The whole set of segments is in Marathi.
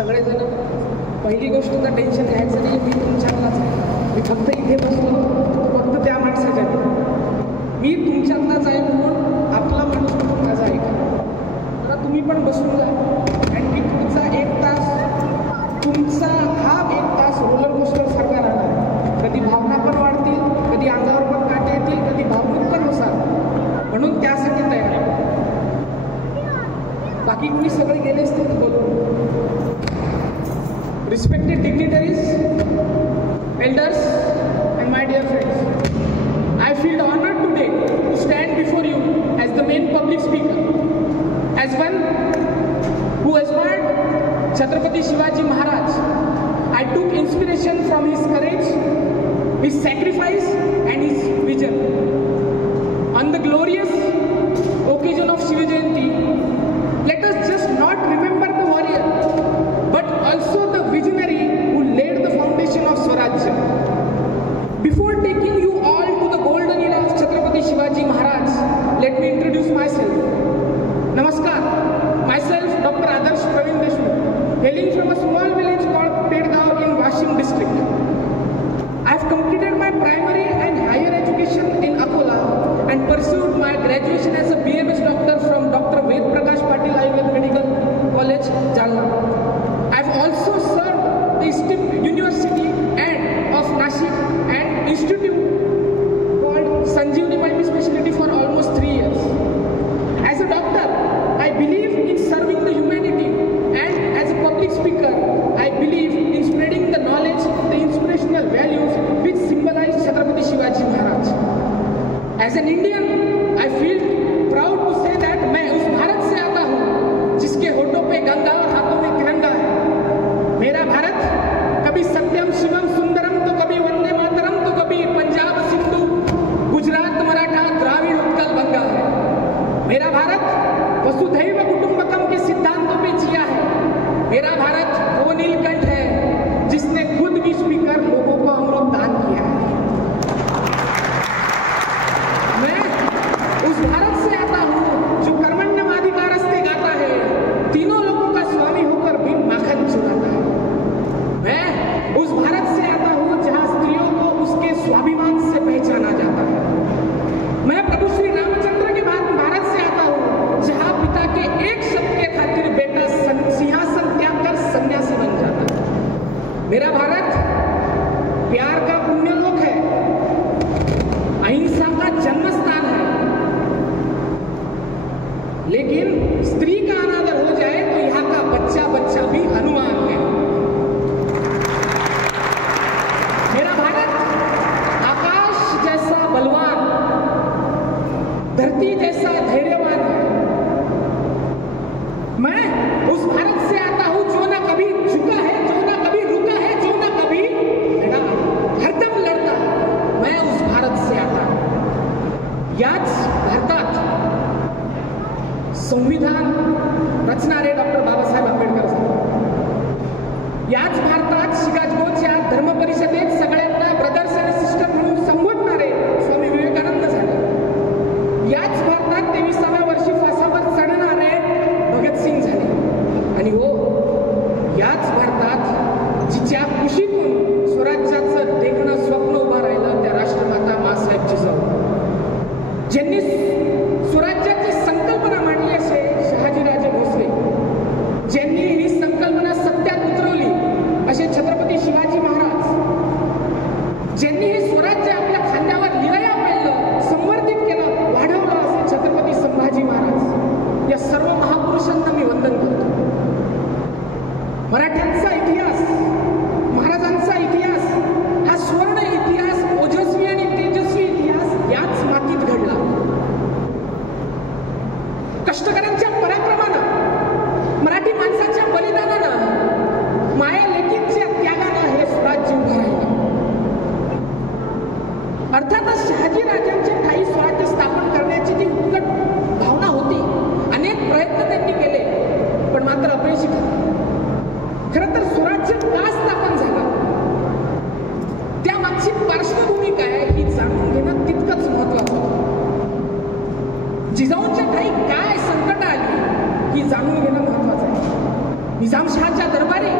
सगळेजण पहिली गोष्ट तर टेन्शन घ्यायचं नाही, मी तुमच्यातलाच आहे. मी फक्त इथे बसलो फक्त त्या माणसाच्या मी तुमच्यातलाच आहे म्हणून आपला माणूस म्हणून माझा आहे का. आता तुम्ही पण बसून जा आणि मी तुमचा 1 तास तुमचा हा 1 तास रोलर कोस्टर सारखा राहणार. कधी भावना पण वाढतील, कधी अंगावर पण काटे येतील, कधी भावनिक पण होसाल, म्हणून त्यासाठी तयार आहे. बाकी कुणी सगळे गेले असतील बोलून. Respected dignitaries, elders, and my dear friends, I feel honored today to stand before you as the main public speaker, as one who aspired Chhatrapati Shivaji Maharaj. I took inspiration from his courage, his sacrifice, and his vision. On the glorious occasion of Shiva Jayanti, let us just not remember the warrior, but also the visionary who laid the foundation of Swarajya. Before taking you all to the golden era of Chhatrapati Shivaji Maharaj, let me introduce myself. Namaskar. Myself, Dr. Adarsh Praveen Deshmukh, hailing from a small village called Pedgaon in Washim district. I have completed my primary and higher education in Akola and pursued my graduation as a BMS doctor from Dr. Ved Prakash Patil Ayurved Medical College, Jalna. I have also served the esteemed University and of Nashik and Institute called Sanjeevani Multi-Speciality for almost 3 years. As a doctor, I believe in serving the humanity, and as a public speaker, I believe in spreading the knowledge, the inspirational values which symbolize Chhatrapati Shivaji Maharaj. As an Indian, I feel proud to say that मैं उस भारत से आता हूँ जिसके होठों पे गंगा और हाथों में तिरंगा है. मेरा भारत कभी सत्यम शिवम सुंदरम तो कभी वंदे मातरम तो कभी पंजाब सिंधु गुजरात मराठा द्राविड़ उत्कल बंगा है. मेरा भारत वसुधैव कुटुंबकम के सिद्धांतों पे जिया है. मेरा भारत वो नीलकंठ है जिसने खुद विष पीकर लोगों को अमृत दान किया है. मैं उस भारत से आता हूँ जो कर्मण्यमाधिकारस्ते गाता है, तीनों लोगों का स्वामी होकर भी माखन चुराता है. मैं उस भारत से आता हूँ जहाँ स्त्रियों को उसके स्वाभिमान से पहचाना जाता है. मैं प्रभु श्री रामचंद्र के भारत से आता हूँ जहाँ पिता के एक शब्द के खातिर बेटा सिंहासन त्याग कर सन्यासी बन जाता है. मेरा भारत प्यार का पुण्यलोक है, अहिंसा का जन्म स्थान है, लेकिन स्त्री का अनादर हो जाए तो यहाँ का बच्चा बच्चा भी हनुमान है. मेरा भारत आकाश जैसा बलवान, धरती जैसा धैर्यवान है. मैं उस भारत से आता हूं जो ना कभी झुका है, जो ना कभी रुका है, जो ना कभी लड़ा, हरदम लड़ता है. मैं उस भारत से आता हूं. याच भारतात संविधान रचणारे डॉक्टर बाबासाहेब आंबेडकर झाले. याच भारतात शिकागोच्या धर्म परिषदेत सगळ्यांना ब्रदर्स आणि सिस्टर म्हणून संबोधणारे स्वामी विवेकानंद झाले. याच भारतात 23व्या वर्षी फासावर चढणारे भगतसिंग झाले. आणि हो, याच भारतात जिच्या कुशीतून स्वराज्याचं देखणं स्वप्न उभं राहिलं त्या राष्ट्रमाता माँसाहेब जिजाऊ, ज्यांनी स्वराज्याची संकल्पना मांडली असे शहाजीराजे भोसले, ज्यांनी ही संकल्पना सत्यात उतरवली असे छत्रपती शिवाजी महाराज, ज्यांनी हे स्वराज्य आपल्या खांद्यावर निराया पेललं, संवर्धित केलं, वाढवलं असे छत्रपती संभाजी महाराज. या सर्व महापुरुषांना मी वंदन करतो. मराठ्यांचा इतिहास, महाराजांचा इतिहास हा स्वर्ण इतिहास, ओजस्वी आणि तेजस्वी इतिहास याच मातीत घडला. कष्टकऱ्यांच्या पराक्रमानं, मराठी माणसाच्या बलिदानानं, माया लेकींच्या त्यागानं हे स्वराज्य उभं राहिलं. अर्थातच शहाजी राजांच्या ठाई स्वराज्य स्थापन करण्याची जी उत्कट भावना होती, अनेक प्रयत्न त्यांनी केले, पण मात्र अपयशी ठरले. खरं तर स्वराज्य का स्थापन झालं, त्यामागची पार्श्वभूमी काय ही जाणून घेणं तितकंच महत्वाचं. जिजाऊंच्या ठाई काय संकट आली ही जाणून घेणं महत्वाचं आहे. निजामशहाच्या दरबारी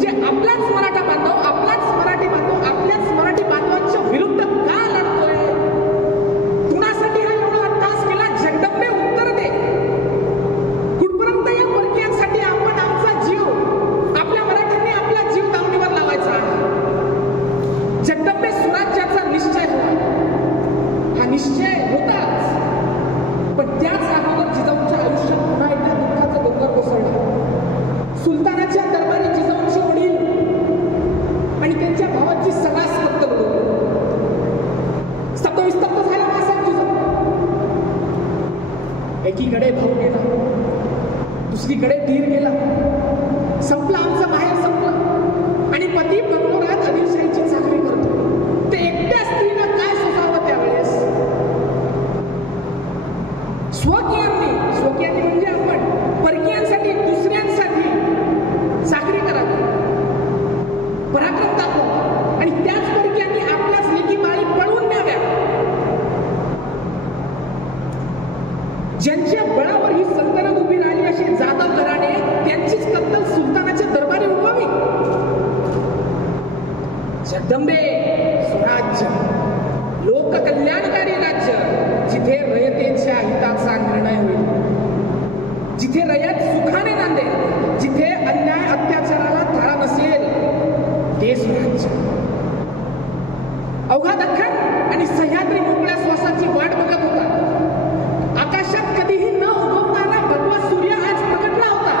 म्हणजे आपलाच मराठा बांधव, आपलाच मराठी बांधव आपल्याच मराठी बांधवांच्या विरुद्ध का लढतोय? कुणासाठी हा एवढा अट्टहास केला? जगदंबे उत्तर दे. कुठपर्यंत या परकीयांसाठी आपण आमचा जीव, आपल्या मराठ्यांनी आपला जीव दावणीवर लावायचा आहे? जगदंबे, स्वराज्याचा निश्चय हा निश्चय होताच, पण त्याच अगोदर जिजाऊंच्या आयुष्यात पुन्हा एकदा दुःखाचा डोंगर कोसळला. सुलतानाच्या दरबारी जिजाऊंचे वडील आणि त्यांच्या भावाची सगळा स्तब्ध स्तब्ध झाला. मासाहेब जिजाऊ एकीकडे भाऊ गेला, दुसरीकडे धीर गेला. संपला आमचा बाहेर संपलं आणि पती बंगलोरात आदिलशाहीची चाकरी करतो. ते एकट्या स्त्रीनं काय सोसावं त्यावेळेस? स्वकीयांनी म्हणजे आपण परकीयांसाठी, दुसऱ्यांसाठी चाकरी करावी, पराक्रम दाखवा आणि त्याच परकीयांनी आपल्याच लेकी बाळी पळवून न्याव्या. ज्यांच्या बळावर ही सल्तनत उभी राहिली असे जाधव घराणे, त्यांचीच कत्तल सुलतानाच्या दरबारी उठवावी. जगदंबे, स्वराज्य, लोककल्याणकारी राज्य, जिथे रयतेच्या हिताचा निर्णय होईल, जिथे रयत सुखाने नांदेल, जिथे अन्याय अत्याचाराला थाळा नसेल, ते स्वराज्य. अवघा दख्खन आणि सह्याद्री मोकळ्या श्वासाची वाट बघत होता. आकाशात कधीही न उगवणारा भगवा सूर्य आज प्रकटला होता.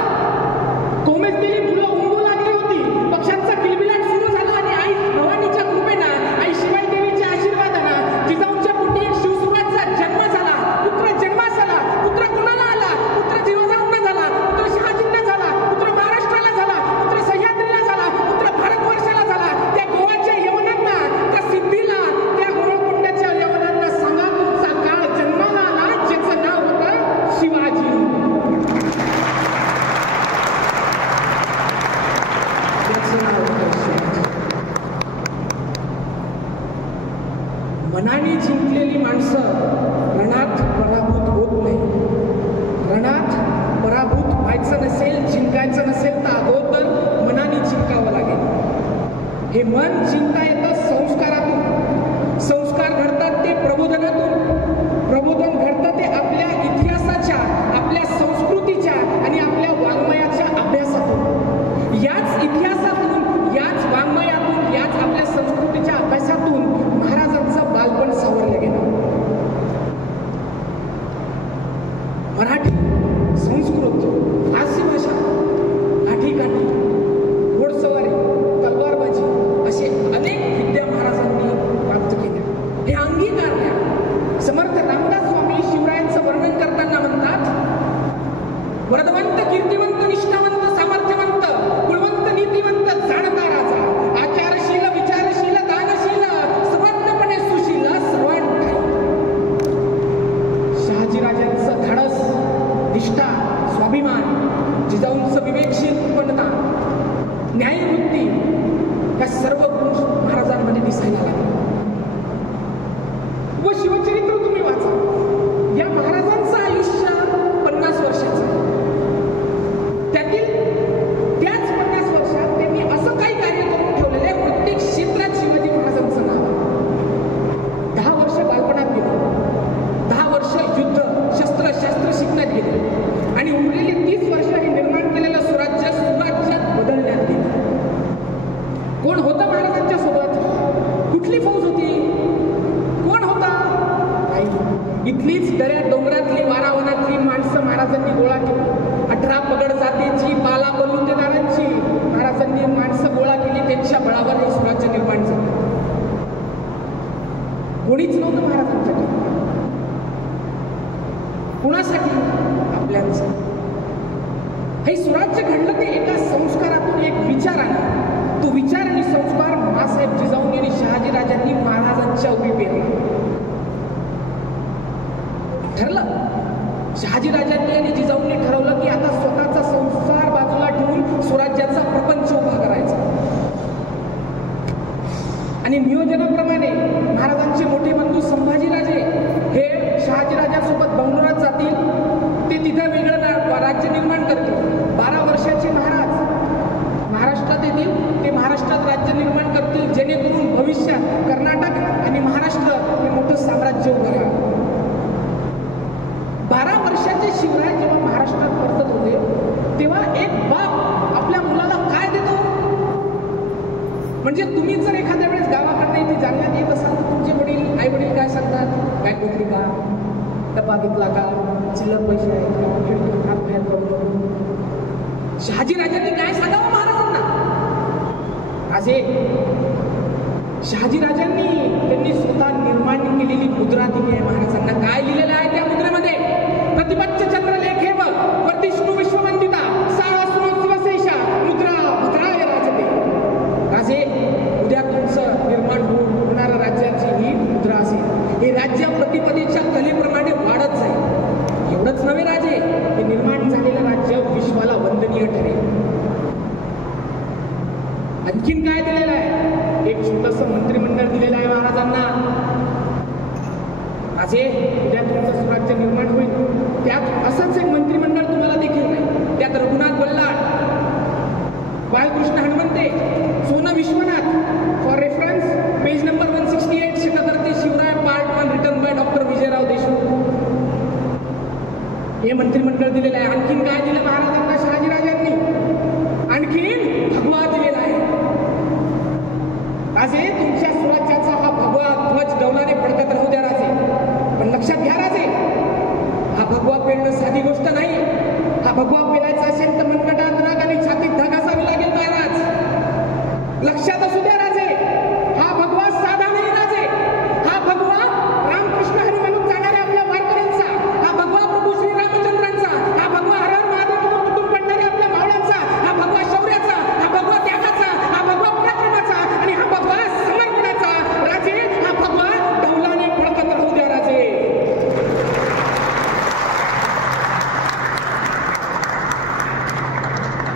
कोमेजलेली फुलं उमगू लागली होती. पक्ष्यांचा किलबिलाट सुरू झाला आणि आई भवानीच्या कृपेनं, आई शिवाई देवीच्या आशीर्वादानं जिजाऊंच्या पोटी एक शिवसुराचा जन्म झाला. पुत्र जन्मास आला. पुत्र कुणाला आला? पुत्र जिजाऊंना झाला, पुत्र शहाजींना झाला, पुत्र महाराष्ट्राला झाला, पुत्र सह्याद्रीला झाला, पुत्र भारतवर्षाला झाला. त्या गोवाच्या यवनांना, त्या सिद्धीला, त्या गोळकोंड्याच्या यवनांना सांगा तुमचा काळ जन्माला आला, ज्याचं नाव होतं शिवाजी. मनाने जिंकलेली माणसं रणात पराभूत होत नाही. रणात पराभूत व्हायचं नसेल, जिंकायचं नसेल तर अगोदर मनाने जिंकावं लागेल. हे मन जिंकता येतं संस्कारातून. संस्कार घडतात ते प्रबोधनातून. प्रबोधन घडतं ते आपल्या इतिहासाच्या, आपल्या संस्कृतीच्या आणि आपल्या वाङ्मयाच्या अभ्यासातून. याच इतिहासातून, याच वाङ्मयातून, याच आपल्या संस्कृतीच्या अभ्यासातून महाराजांचं बालपण सावरलं गेलं. मराठी, संस्कृत, फारसी भाषा, लाठीकाठी, घोडसवारी, तलवारबाजी असे अनेक विद्या महाराजांनी प्राप्त केल्या. हे अंगीकारल्या. समर्थ रामदास स्वामी शिवरायांचं वर्णन करताना म्हणतात, वरदवंत, कीर्तिवंत, निष्ठावंत, सामर्थ्यवंत, कुळवंत, नीतिवंत, जाणता राजा, आचारशील, विचारशील, दानशील, सर्वज्ञपणे सुशील, सर्वांठाई. शहाजीराजांचं धाडस, निष्ठा, स्वाभिमान, जिजाऊंचं विवेकशीलपणा, न्यायवृत्ती, या सर्व गुण महाराजांमध्ये दिसायला लागले. व शिवचरित्र तुम्ही वाचा. या महाराजांचं आयुष्य 50 वर्षाचं आहे. त्यातील त्याच 50 वर्षात त्यांनी असं काही कार्य करून ठेवलेलं आहे, प्रत्येक क्षेत्रात शिवाजी महाराजांचं नाव आहे. 10 वर्ष बालपणात गेले, 10 वर्ष युद्ध, शस्त्र शिकण्यात गेले आणि उरलेली 30 वर्ष हे निर्माण केलेलं स्वराज्य सुराज्यात बदलण्यात गेलं. कोण होतं महाराजांच्या सोबत? कुठली फौज होती? कोण होता? इथलीच दऱ्या डोंगरातली, वारावनातली माणसं महाराजांनी गोळा केली. 18 पगड जातीची, बाला बलुतेदारांची महाराजांनी माणसं गोळा केली. त्यांच्या बळावर हे स्वराज्य निर्माण झालं. कोणीच नव्हतं महाराजांसाठी. कुणासाठी? आपल्याचं. हे स्वराज्य घडलं ते एका संस्कारातून, एक विचाराने. तो विचार आणि संस्कार मासाहेब जिजाऊ आणि शहाजीराजांनी महाराजांच्या उभी पेरला. ठरलं. शहाजीराजांनी आणि जिजाऊंनी ठरवलं की आता स्वतःचा संसार बाजूला ठेवून स्वराज्याचा प्रपंच उभा करायचा. आणि नियोजनाप्रमाणे महाराजांचे मोठे बंधू संभाजीराजे हे शहाजीराजांसोबत बंगलोरात जातील. ते तिथं वेगळं राज्य निर्माण करतील. 12 वर्षाचे महाराज महाराष्ट्रात येतील. शिवराय जेव्हा महाराष्ट्रात परतत होते तेव्हा एक बाप आपल्या मुलाला काय देतो? म्हणजे तुम्ही जर एखाद्या वेळेस गावाकडनं इथे जालन्यात येत असाल तर तुमचे वडील आई वडील काय सांगतात? बॅग घेतली का? डबा घेतला का? चिल्लर पैसे आहेत का? खिडकीवर हात बाहेर करून शहाजी राजांनी काय सांगावं महाराजांना? राजे शहाजी राजांनी त्यांनी स्वतः निर्माण केलेली मुद्रा दिली आहे महाराजांना. काय लिहिलेलं आहे त्या मुद्रेमध्ये? प्रतिपच्च चंद्रलेखेव वर्धिष्णू विश्ववंदिता साहस्रोत्सवशेषा मुद्रा मुद्राय राजते. राजे उद्या तुमचं निर्माण होणारं राज्याची ही मुद्रा असेल. हे राज्य प्रतिपदेच्या कलेप्रमाणे वाढत जाईल. एवढंच नव्हे राजे, हे निर्माण झालेलं राज्य विश्वाला वंदनीय ठरेल. आणखीन काय दिलेलं आहे? एक छोटंसं मंत्रिमंडळ दिलेलं आहे महाराजांना. राजे उद्या तुमचं स्वराज्य निर्माण होईल, त्यात असंच एक मंत्रिमंडळ तुम्हाला देखील नाही. त्यात Raghunath Ballal, Balkrishna Hanumante, Sona Vishwanath. For reference page number 168 Shatkarte Shivray part 1 written by doctor Vijayrao Deshmukh. हे मंत्रिमंडळ दिलेलं आहे. आणखीन काय दिलं महाराजांना शहाजीराजांनी? आणखीन भगवा दिलेला आहे. राजे तुमच्या स्वराज्याचा हा भगवा ध्वज डौलाने फडकत राहू द्या राजे. पण लक्षात घ्या राजे, हा भगवा पेरणं साधी गोष्ट नाही. हा भगवा पेरायचा असेल तर मनगटात राग आणि छातीत धाग असावी लागेल महाराज. लक्षात असू द्या राजे, हा भगवा साधा नाही राजे. हा भगवा रामकृष्ण हरी म्हणून जाणाऱ्या आपल्या वारकऱ्यांचा, हा भगवा प्रभू श्री रामचंद्रांचा, हा भगवा हर हर महादेव म्हणून तुटून पडणाऱ्या आपल्या मावळ्यांचा, हा भगवा शौर्याचा, हा भगवा त्यागाचा, हा भगवा पराक्रमाचा आणि हा भगवा समर्पणाचा. राजे हा भगवा डौलाने फडकत राहू द्या राजे.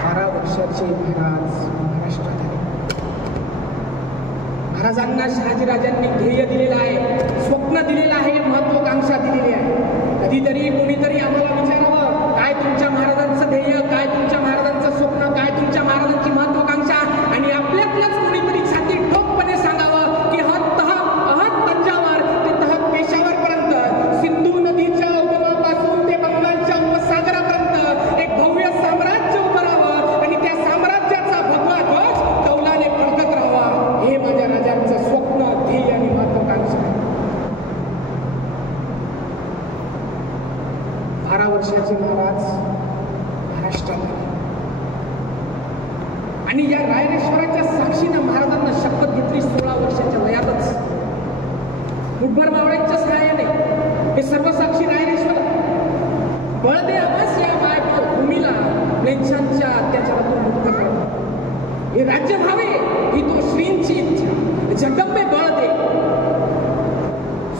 12 वर्षाचे महाराज महाराष्ट्रात आले. महाराजांना शहाजीराजांनी ध्येय दिलेलं आहे, स्वप्न दिलेलं आहे, महत्वाकांक्षा दिलेली आहे. कधीतरी कोणीतरी आम्हाला विचारावं, काय तुमच्या महाराजांचं ध्येय, काय तुमच्या महाराजांचं स्वप्न, काय तुमच्या महाराजांची महत्वाकांक्षा, आणि आपल्यातलंच कोणीतरी छाती ठोकपणे सांगावं की अहत तंजावर ते तहत पेशावर पर्यंत, सिंधू नदीच्या उगमापासून ते बंगालच्या उपसागरापर्यंत एक भव्य साम्राज्य उभं राहावं आणि त्या साम्राज्याचा भगवा ध्वज डौलाने फडकत राहावा. हे माझ्या राजांचं स्वप्न, ध्येय आणि महत्वाकांक्षा. 12 वर्षाचे महाराज महाराष्ट्रात आले आणि या रायरेश्वराच्या साक्षीनं महाराजांना शपथ घेतली 16 वर्षाच्या वयातच. मुठभर मावळ्यांच्या सहाय्याने हे सर्व साक्षी रायरेश्वर बळ दे आवास या मायको भूमीला लेंछांच्या अत्याचारातून मुक्त कर. हे राज्य व्हावे ही तो श्रींची इच्छा, जगदंबे बळ दे.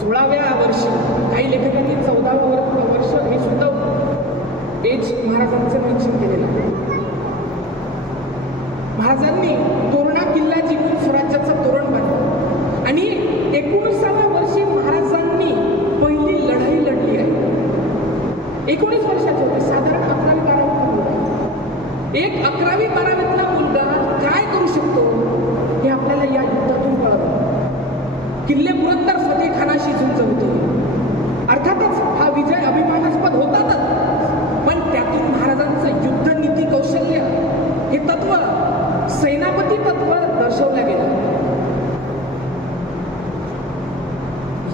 16व्या वर्षी, काही लेखकांनी 14वं वर्ष हे सुद्धा एज महाराजांचं मेन्शन केलेलं आहे. महाराजांनी तोरणा किल्ला जिंकून स्वराज्याचं तोरण बांधलं आणि 19व्या वर्षी महाराजांनी पहिली लढाई लढली आहे. 19 वर्षाचे होते, साधारण 11वी-12वी मुलगा. एक 11वी-12वीतला मुलगा काय करू शकतो हे आपल्याला या युद्धातून कळलं. किल्ले पुरंदर फतेखानाशी झुंज होते. अर्थातच हा विजय अभिमानास्पद होताच, पण त्यातून महाराजांचं युद्धनीती कौशल्य हे तत्व, सेनापती तत्व दर्शवलं गेलं.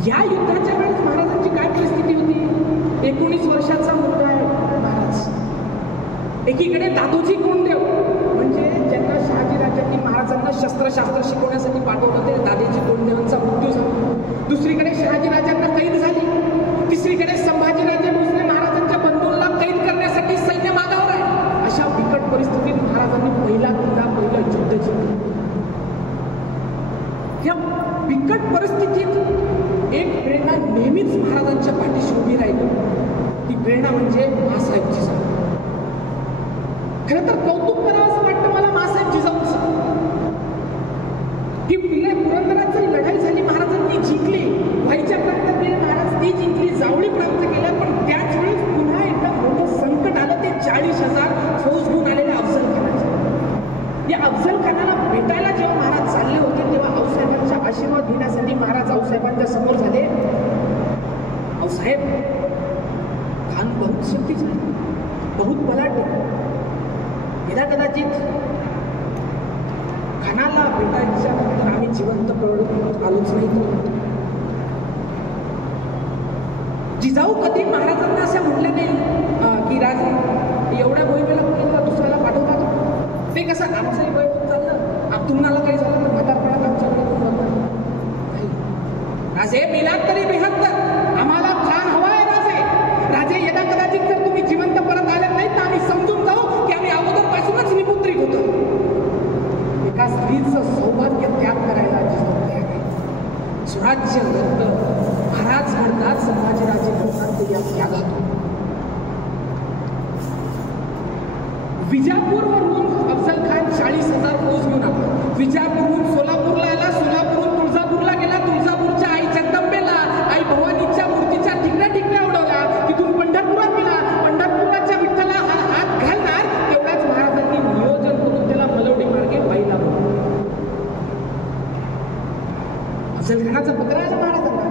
या युद्धाच्या वेळेस महाराजांची काय परिस्थिती होती? 19 वर्षाचा मुलगा आहे महाराज. एकीकडे दादोजी कोंडदेव म्हणजे ज्यांना शहाजीराजांनी महाराजांना शस्त्रशास्त्र शिकवण्यासाठी पाठवलं, ते दादोजी कोंडदेवांचा मृत्यू झाला. दुसरीकडे शहाजीराजांना कैद झाली. तिसरीकडे संभाजीराजे भोसले महाराजांच्या बंधूंना कैद करण्यासाठी सैन्य मागावर आहे. अशा बिकट परिस्थितीत महाराजांनी पहिलं युद्ध जिंकलं. या बिकट परिस्थितीत एक प्रेरणा नेहमीच महाराजांच्या पाठीशी उभी राहिली. ती प्रेरणा म्हणजे माँसाहेब जिजाऊ. खरं तर कौतुक करावं असं वाटतं मला माँसाहेब जिजाऊंचं. ही पुरंदराची लढाई झाली, महाराजांनी जिंकली. व्हायच्या प्रांतात महाराज ती जिंकली, जावळी प्राप्त केल्या. पण त्याच वेळेस पुन्हा एकदा मोठं संकट आलं, ते 40,000 फौज घेऊन आलेल्या अफजल खानाचे. या अफजल खानाला भेटायला जेव्हा महाराज चालले होते तेव्हा आऊसाहेबांचा आशीर्वाद घेण्यासाठी महाराज आऊसाहेबांच्या समोर झाले. आऊसाहेब खान बहुत शक्तिशाली, बहुत बलाढ्य. यदा कदाचित खानाला भेटायच्या नंतर आम्ही जिवंत परत आलोच नाही. जिजाऊ कधी महाराजांना असं म्हटलं नाही की राजे एवढ्या मोहिमेला कोणीला दुसऱ्याला पाठवतात. ते कसं आमचंही वय होत चाललं, तुम्हाला काही झालं तर म्हातारपणात आमच्याकडे नाही. राजे मिलात तरी बेहत्तर, आम्हाला खान हवा आहे. राजे यदा कदाचित जर तुम्ही जिवंत परत आले नाही तर आम्ही समजून जाऊ की आम्ही अगोदरपासूनच निपुत्रिक होतो. एका स्त्रीचं सौभाग्य त्याग करायला स्वराज्य घडतं, महाराज घडतात, संभाजीराजे घडतात, ते या त्यागातून. विजापूरवरून अफजल खान 40,000 फौज घेऊन आला. विजापूरहून सोलापूरला आला, सोलापूरहून तुळजापूरला गेला, तुळजापूरच्या आई जगदंबेला, आई भवानीच्या मूर्तीच्या ठिकऱ्या उडवल्या, तिथून पंढरपुरात गेला, पंढरपुराच्या विठ्ठला हात घालणार तेवढ्याच महाराजांनी नियोजन करून त्याला मलवडी मार्गे वाईला बोलवलं. अफजल खानाचं पत्र आलं महाराजांना.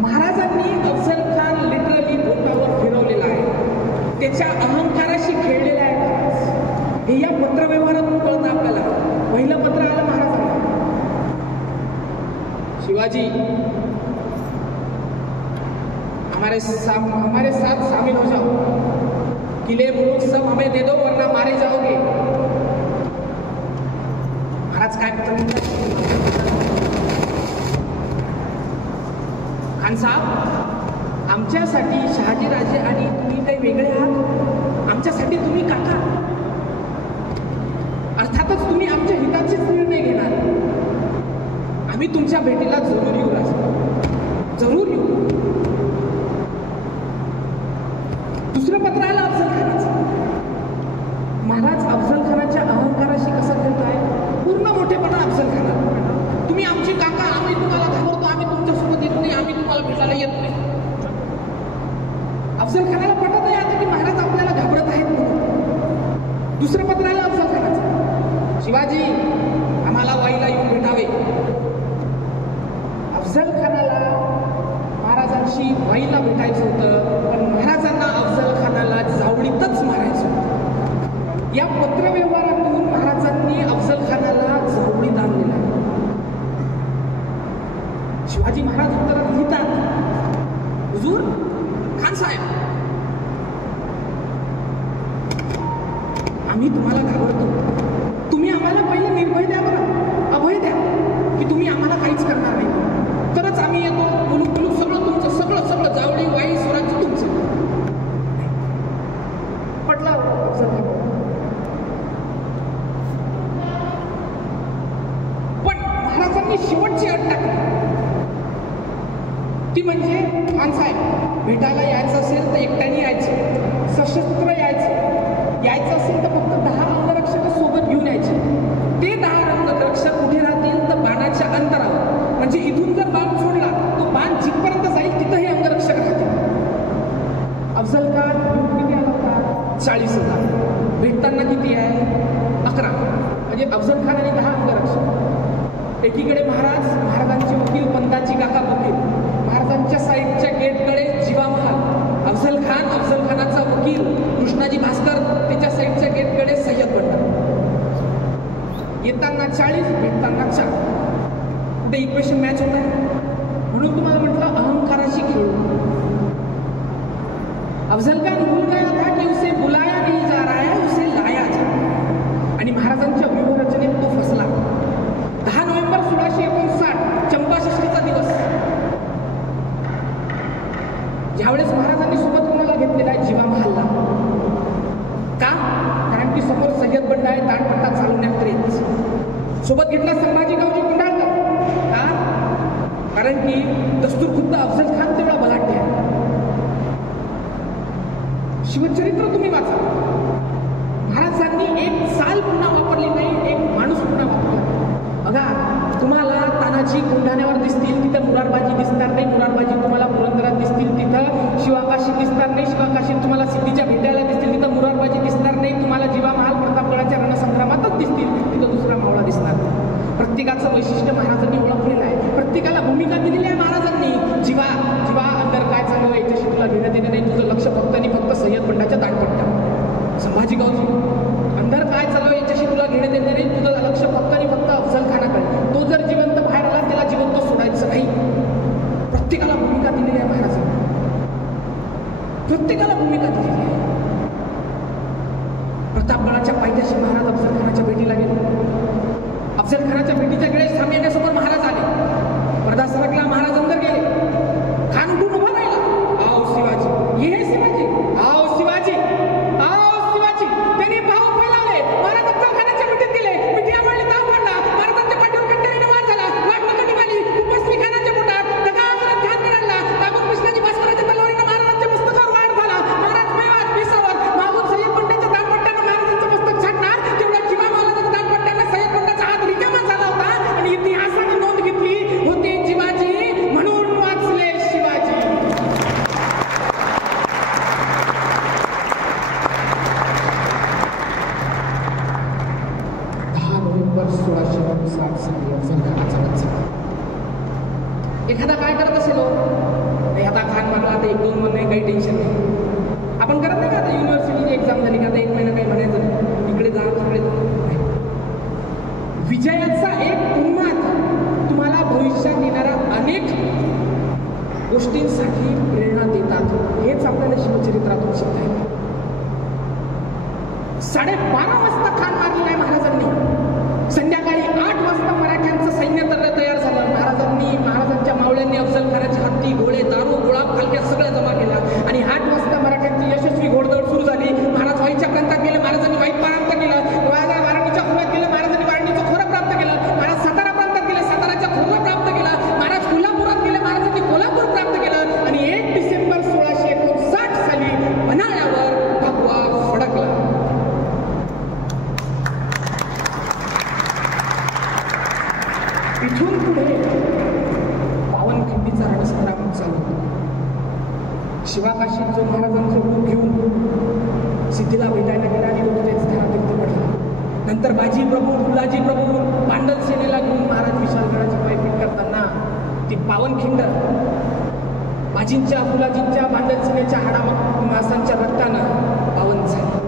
महाराजांनी अफजल खान लिटरली बोटावर फिरवलेला आहे, त्याच्या अहंकाराशी खेळलेला आहे. हे या पत्रव्यवहारातून कळतं आपल्याला. पहिलं पत्र आलं महाराजांना, शिवाजी हमारे साथ शामिल हो जाओ, किले मुलुक सब हमें दे दो वरना मारे जाओगे. महाराज काय पत्र म्हणतात? खान साहेब, आमच्यासाठी शहाजीराजे आणि तुम्ही काही वेगळे आहात, आमच्यासाठी तुम्ही काका. अर्थातच तुम्ही आमच्या हिताचेच निर्णय घेणार. आम्ही तुमच्या भेटीला जरूर येऊ राजे, जरूर येऊ. दुसरं पत्र आलं अफजल खानाचं. महाराज अफजल खानाच्या अहंकाराशी कसं खेळताय? पूर्ण मोठेपणा अफजल खानाला. तुम्ही आमची काका, आम्ही तुम्हाला घाबरतो, आम्ही तुमच्यासोबत येत नाही, आम्ही तुम्हाला भेटायला येत नाही. अफजल खानाला पटत नाही आता की महाराज आपल्याला घाबरत आहेत म्हणून. दुसरं पत्र आलं अफजल खानाचं, शिवाजी आम्हाला वाईला येऊन भेटावे. अफजल खानाला महाराजांशी वाईला भेटायचं होतं, पण महाराजांना अफजल खानाला जावळीतच मारायचं होतं. या पत्रव्यवहारातून महाराजांनी अफजल खानाला जावळीत आणलेला. शिवाजी महाराज उत्तरात लिहितात, हुजूर खान साहेब, आम्ही तुम्हाला घाबरतो, तुम्ही आम्हाला पहिले निर्भय द्या, बरं अभय द्या की तुम्ही आम्हाला काहीच करणार नाही, तरच आम्ही येतो. मुलूक सगळं तुमचं, सगळं सगळं जावळी वाई स्वराज्य तुमचं. पटला पण महाराजांनी शेवटची अट टाकली, ती म्हणजे खान साहेब भेटायला यायचं असेल तर एकट्याने यायचं, सशस्त्र यायचं असेल तर फक्त 10 अंगरक्षक सोबत घेऊन यायचे. ते 10 अंगरक्षक कुठे राहतील तर बाणाच्या अंतरावर, म्हणजे इथून जर बाण सोडला तो बाण जिथपर्यंत जाईल तिथं हे अंगरक्षक राहतील. अफजल खान किती आला होता? 40,000. भेटताना किती आहे? 11. म्हणजे अफजल खान आणि 10 अंगरक्षक. एकीकडे महाराजांचे वकील, पंताची काका वकील, महाराजांच्या साईडच्या गेटकडे जीवा महाल, अफजल खानाचा वकील कृष्णाजी भास्कर, त्याच्या साईडच्या गेटकडे सय्यद बंडा. येताना 40, भेटताना 4. ते इक्वेशन मॅच होत आहे. म्हणून तुम्हाला म्हटलं अहंकाराशी खेळू. अफजल खान भूल गया था कि उसे बुलाया नहीं जा रहा है, उसे लाया जा. आणि महाराजांच्या व्यूहरचनेत तो फसला. 10 नोव्हेंबर 1659 चंपाषष्ठीचा दिवस. ज्यावेळेस महाराजांनी सोबत कोणाला घेतलेला आहे? जीवा महालला. का? कारण की समोर सय्यद बंडा आहे, दांडपट्टा चालवण्यात ट्रेन. सोबत घेतला संभाजी गावजी कुंडाळकर. का? कारण की दस्तूर खुद्द अफजल खान तेवढा बलाढ्य आहे. शिवचरित्र तुम्ही वाचा. महाराजांनी एक साल पुन्हा वापरली नाही, एक माणूस पुन्हा वापरला. बघा, तुम्हाला तानाजी कोंढाण्यावर दिसतील, तिथं मुरारबाजी दिसणार नाही. मुरारबाजी तुम्हाला पुरंदरात दिसतील, तिथं शिवाकाशी दिसणार नाही. शिवाकाशी तुम्हाला सिद्धीच्या भेटायला दिसतील, तिथं मुरारबाजी दिसणार नाही. तुम्हाला जीवा महाल प्रतापगडाच्या रणसंग्रामातच दिसतील, तिथं दुसरा मावळा दिसणार नाही. प्रत्येकाचं वैशिष्ट्य महाराजांनी ओळखलेलं आहे, प्रत्येकाला भूमिका दिलेली आहे महाराजांनी. जीवा अंदर काय चालू आहे याच्याशी तुला घेणं देणं नाही, तुझं प्रत्येकाला भूमिका दिलेली आहे. प्रतापगडाच्या पायथ्याशी महाराज अफजल खानाच्या भेटीला गेले. अफजल खानाच्या भेटीच्या वेळेस ठाम येण्यासमोर महाराज आले. पडदा सरकला, महाराज अंदर गेले. खान उठून उभा राहिला. आओ शिवाजी, ये शिवाजी, आओ शिवाजी, आओ शिवाजी. त्यांनी भाव फैलावले. महाराज अफजल खानाच्या भेटीत गेले. मिठी आवडली, ताव पडला. महाराजांच्या पाठीवर कंटाळीने मार झाला. लाट नका निघाली. उपसली खानाच्या पोटात. दगा करत खान मिळाला. ताबूत कृष्णाजी भास्कराच्या तलवारीनं महाराजांच्या मस्तकावर वार झाला. महाराज बेवाच बेसावत मागून सय्यद पंड्याच्या दानपट्ट्यानं महाराजांचं मस्तक छाटणार. तेवढ्या जीवा महाराजांच्या दानपट्ट्यानं सय्यद पंड्याचा हात रिकामा झाला होता. आणि इतिहासानं नोंद घेतली होती, शिवाजी म्हणून वाचले शिवाजी. 10 नोव्हेंबर 1659 साली अफजल खानाचा वध झाला. एखादा काय करत असेल, आता खान मारला, आता 1-2 महिने काही टेन्शन नाही. आपण करत नाही का, आता युनिव्हर्सिटीची एक्झाम झाली का आता 1 महिना काही म्हणायचं, इकडे जा तिकडे जा. विजयाचा एक उन्माद तुम्हाला भविष्यात येणाऱ्या अनेक गोष्टींसाठी प्रेरणा देतात. हेच आपल्याला शिवचरित्रातून शिकता येतं. 12:30 वाजता खान मारलेला आहे महाराजांनी. संध्याकाळी 8 वाजता मराठ्यांचं सैन्य तयार झालं. महाराजांच्या मावळ्यांनी अफजल खानाचे हत्ती, घोडे, दारू, गोळा, पालख्या सगळं जमा केला. आणि 8 वाजता मराठ्यांची यशस्वी घोडदौड सुरू झाली. महाराज वाईच्या प्रांतात गेले, महाराजांनी वाईट प्राप्त केलं. वारणीच्या खोऱ्यात गेले, महाराजांनी वारणीचं खोरं प्राप्त केलं. महाराज सातारा प्रांतात गेले, साताराच्या खोरं प्राप्त केलं. महाराज कोल्हापुरात गेले, महाराजांनी कोल्हापूर प्राप्त केलं. आणि 1 डिसेंबर 1659 साली पन्हाळ्यावर भगवा फडकला. इथून पुढे पावनखिंडीचा रणसंग्राम चालू. शिवाकाशीत जो महाराजांचं रूप घेऊन सिद्धीला भेटायला गेला आणि लोक तेच स्थानातीर्थ पडला. नंतर बाजी प्रभू, फुलाजी प्रभू पांडल सेनेला घेऊन महाराज विशाळगडाची पायपीट करताना ती पावनखिंड बाजींच्या, फुलाजींच्या, पांडल सेनेच्या हाडामासांच्या रक्तानं पावन झाली.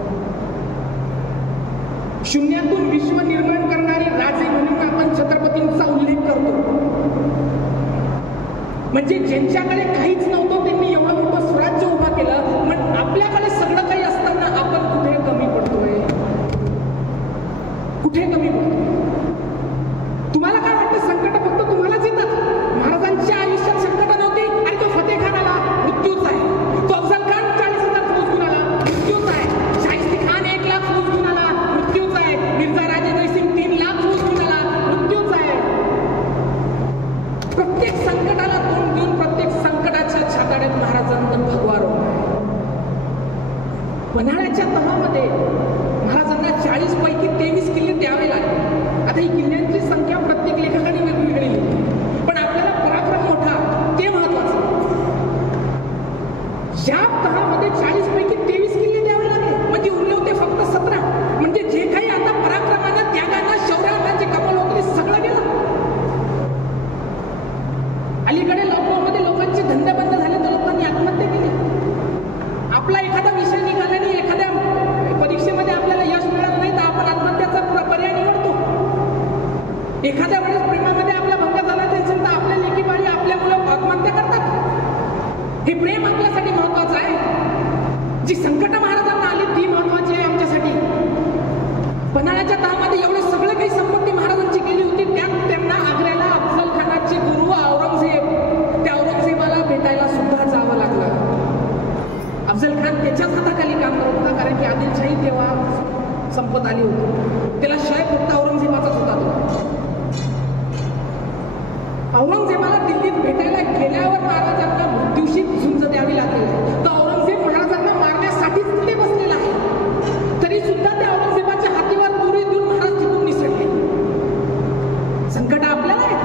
शून्यातून विश्व निर्माण करणारे राजे म्हणून आपण छत्रपतींचा उल्लेख करतो. म्हणजे ज्यांच्याकडे काहीच नव्हतं त्यांनी एवढं मोठं स्वराज्य उभा केलं. पण आपल्याकडे सगळं काही असताना आपण कुठे कमी पडतोय, कुठे कमी पडतोय? तुम्हाला काय वाटतं, संकट फक्त तुम्हालाच येतात? महाराजांच्या आयुष्यात संकट नव्हती. आणि तो फतेह खान आला, मृत्यूच आहे. तो अफजल खान 40,000 फौज घेऊन आला, मृत्यूच आहे. शाहिस्ते खान 1 लाख फौज घेऊन आला, मृत्यूच आहे. मिर्झा राजेंद्र सिंग 3 लाख फौज घेऊन आला, मृत्यूच आहे. प्रत्येक संकटाला तोंड देऊन प्रत्येक संकटाच्या छाताड्यात महाराजांना भगवा रोवला. पन्हाळ्याच्या तहामध्ये महाराजांना 40 पैकी 23 किल्ले द्यावे लागले. आता ही किल्ल्यांची संख्या प्रत्येक लेखकाने वेगवेगळी लिहिली, पण आपल्याला पराक्रम मोठा ते महत्वाचं. या तहामध्ये 40 पैकी 23 किल्ले द्यावे लागले, म्हणजे उरले होते फक्त 17. म्हणजे जे काही आता पराक्रमानं, त्यागानं, शौर्यानं जे कमाल होते सगळं गेलं. अलीकडे लॉकडाऊनमध्ये लोकांचे धंदे बंद झाले तर लोकांनी आत्महत्या केली. आपला एखादा विषय निघाला आणि एखाद्या परीक्षेमध्ये आपल्याला यश मिळत नाही तर आपण आत्महत्याचा पर्याय निवडतो. एखाद्या वेळेस प्रेमामध्ये आपला भंग झाला तर आपल्या लेखी बाळी, आपल्या मुलं आत्महत्या करतात. हे प्रेम आपल्यासाठी महत्वाचं आहे. जी संकट महाराजांना आली ती महत्वाची आहे आमच्यासाठी. पन्हाळ्याच्या तहामध्ये एवढे सगळे काही संपत्ती महाराजांची केली होती. त्यात त्यांना आग्र्याला अफजल खानाचे गुरु औरंगजेब, त्या औरंगजेबाला भेटायला सुद्धा जावं लागलं. अफजल खान त्याच्याच हाताखाली काम करत होता, कारण की आदिलशाही तेव्हा संपत आली होती. त्याला शाय फक्त औरंगजेबाचाच होता. तो औरंगजेबाला दिल्लीत भेटायला गेल्यावर महाराजांना मृत्यूशी झुंज द्यावी लागली. तर औरंगजेब महाराजांना मारण्यासाठीच तिथे बसलेला आहे. तरी सुद्धा त्या औरंगजेबाच्या हातीवर तुरी देऊन महाराज तिथून निसटले. संकट आपल्याला आहे.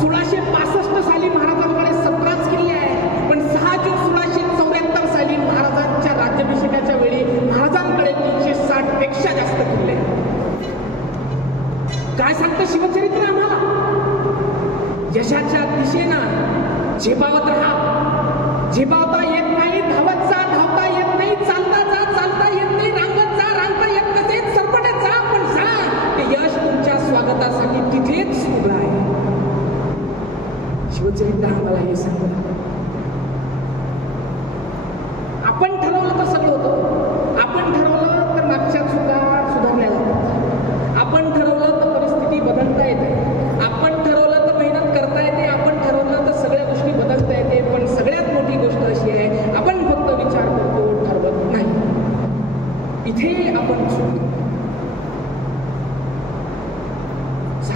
1665 साली महाराजांकडे 17 किल्ले आहे, पण 6 जून 1674 साली महाराजांच्या राज्याभिषेकाच्या वेळी महाराजांकडे 360 पेक्षा जास्त किल्ले. काय सांगतं शिवचरित्र आम्हाला? यशाच्या दिशेनं झेपावत राहा. झेपावता येत नाही, धावत जा, धावता येत नाही, चालता जा, चालता येत नाही, रांगत जा, रांगता येत नसेल, सरपटत जा, पण जा. ते यश तुमच्या स्वागतासाठी तिथेच उभं आहे. शिवचरित्र आम्हाला हे सांगतं. आपण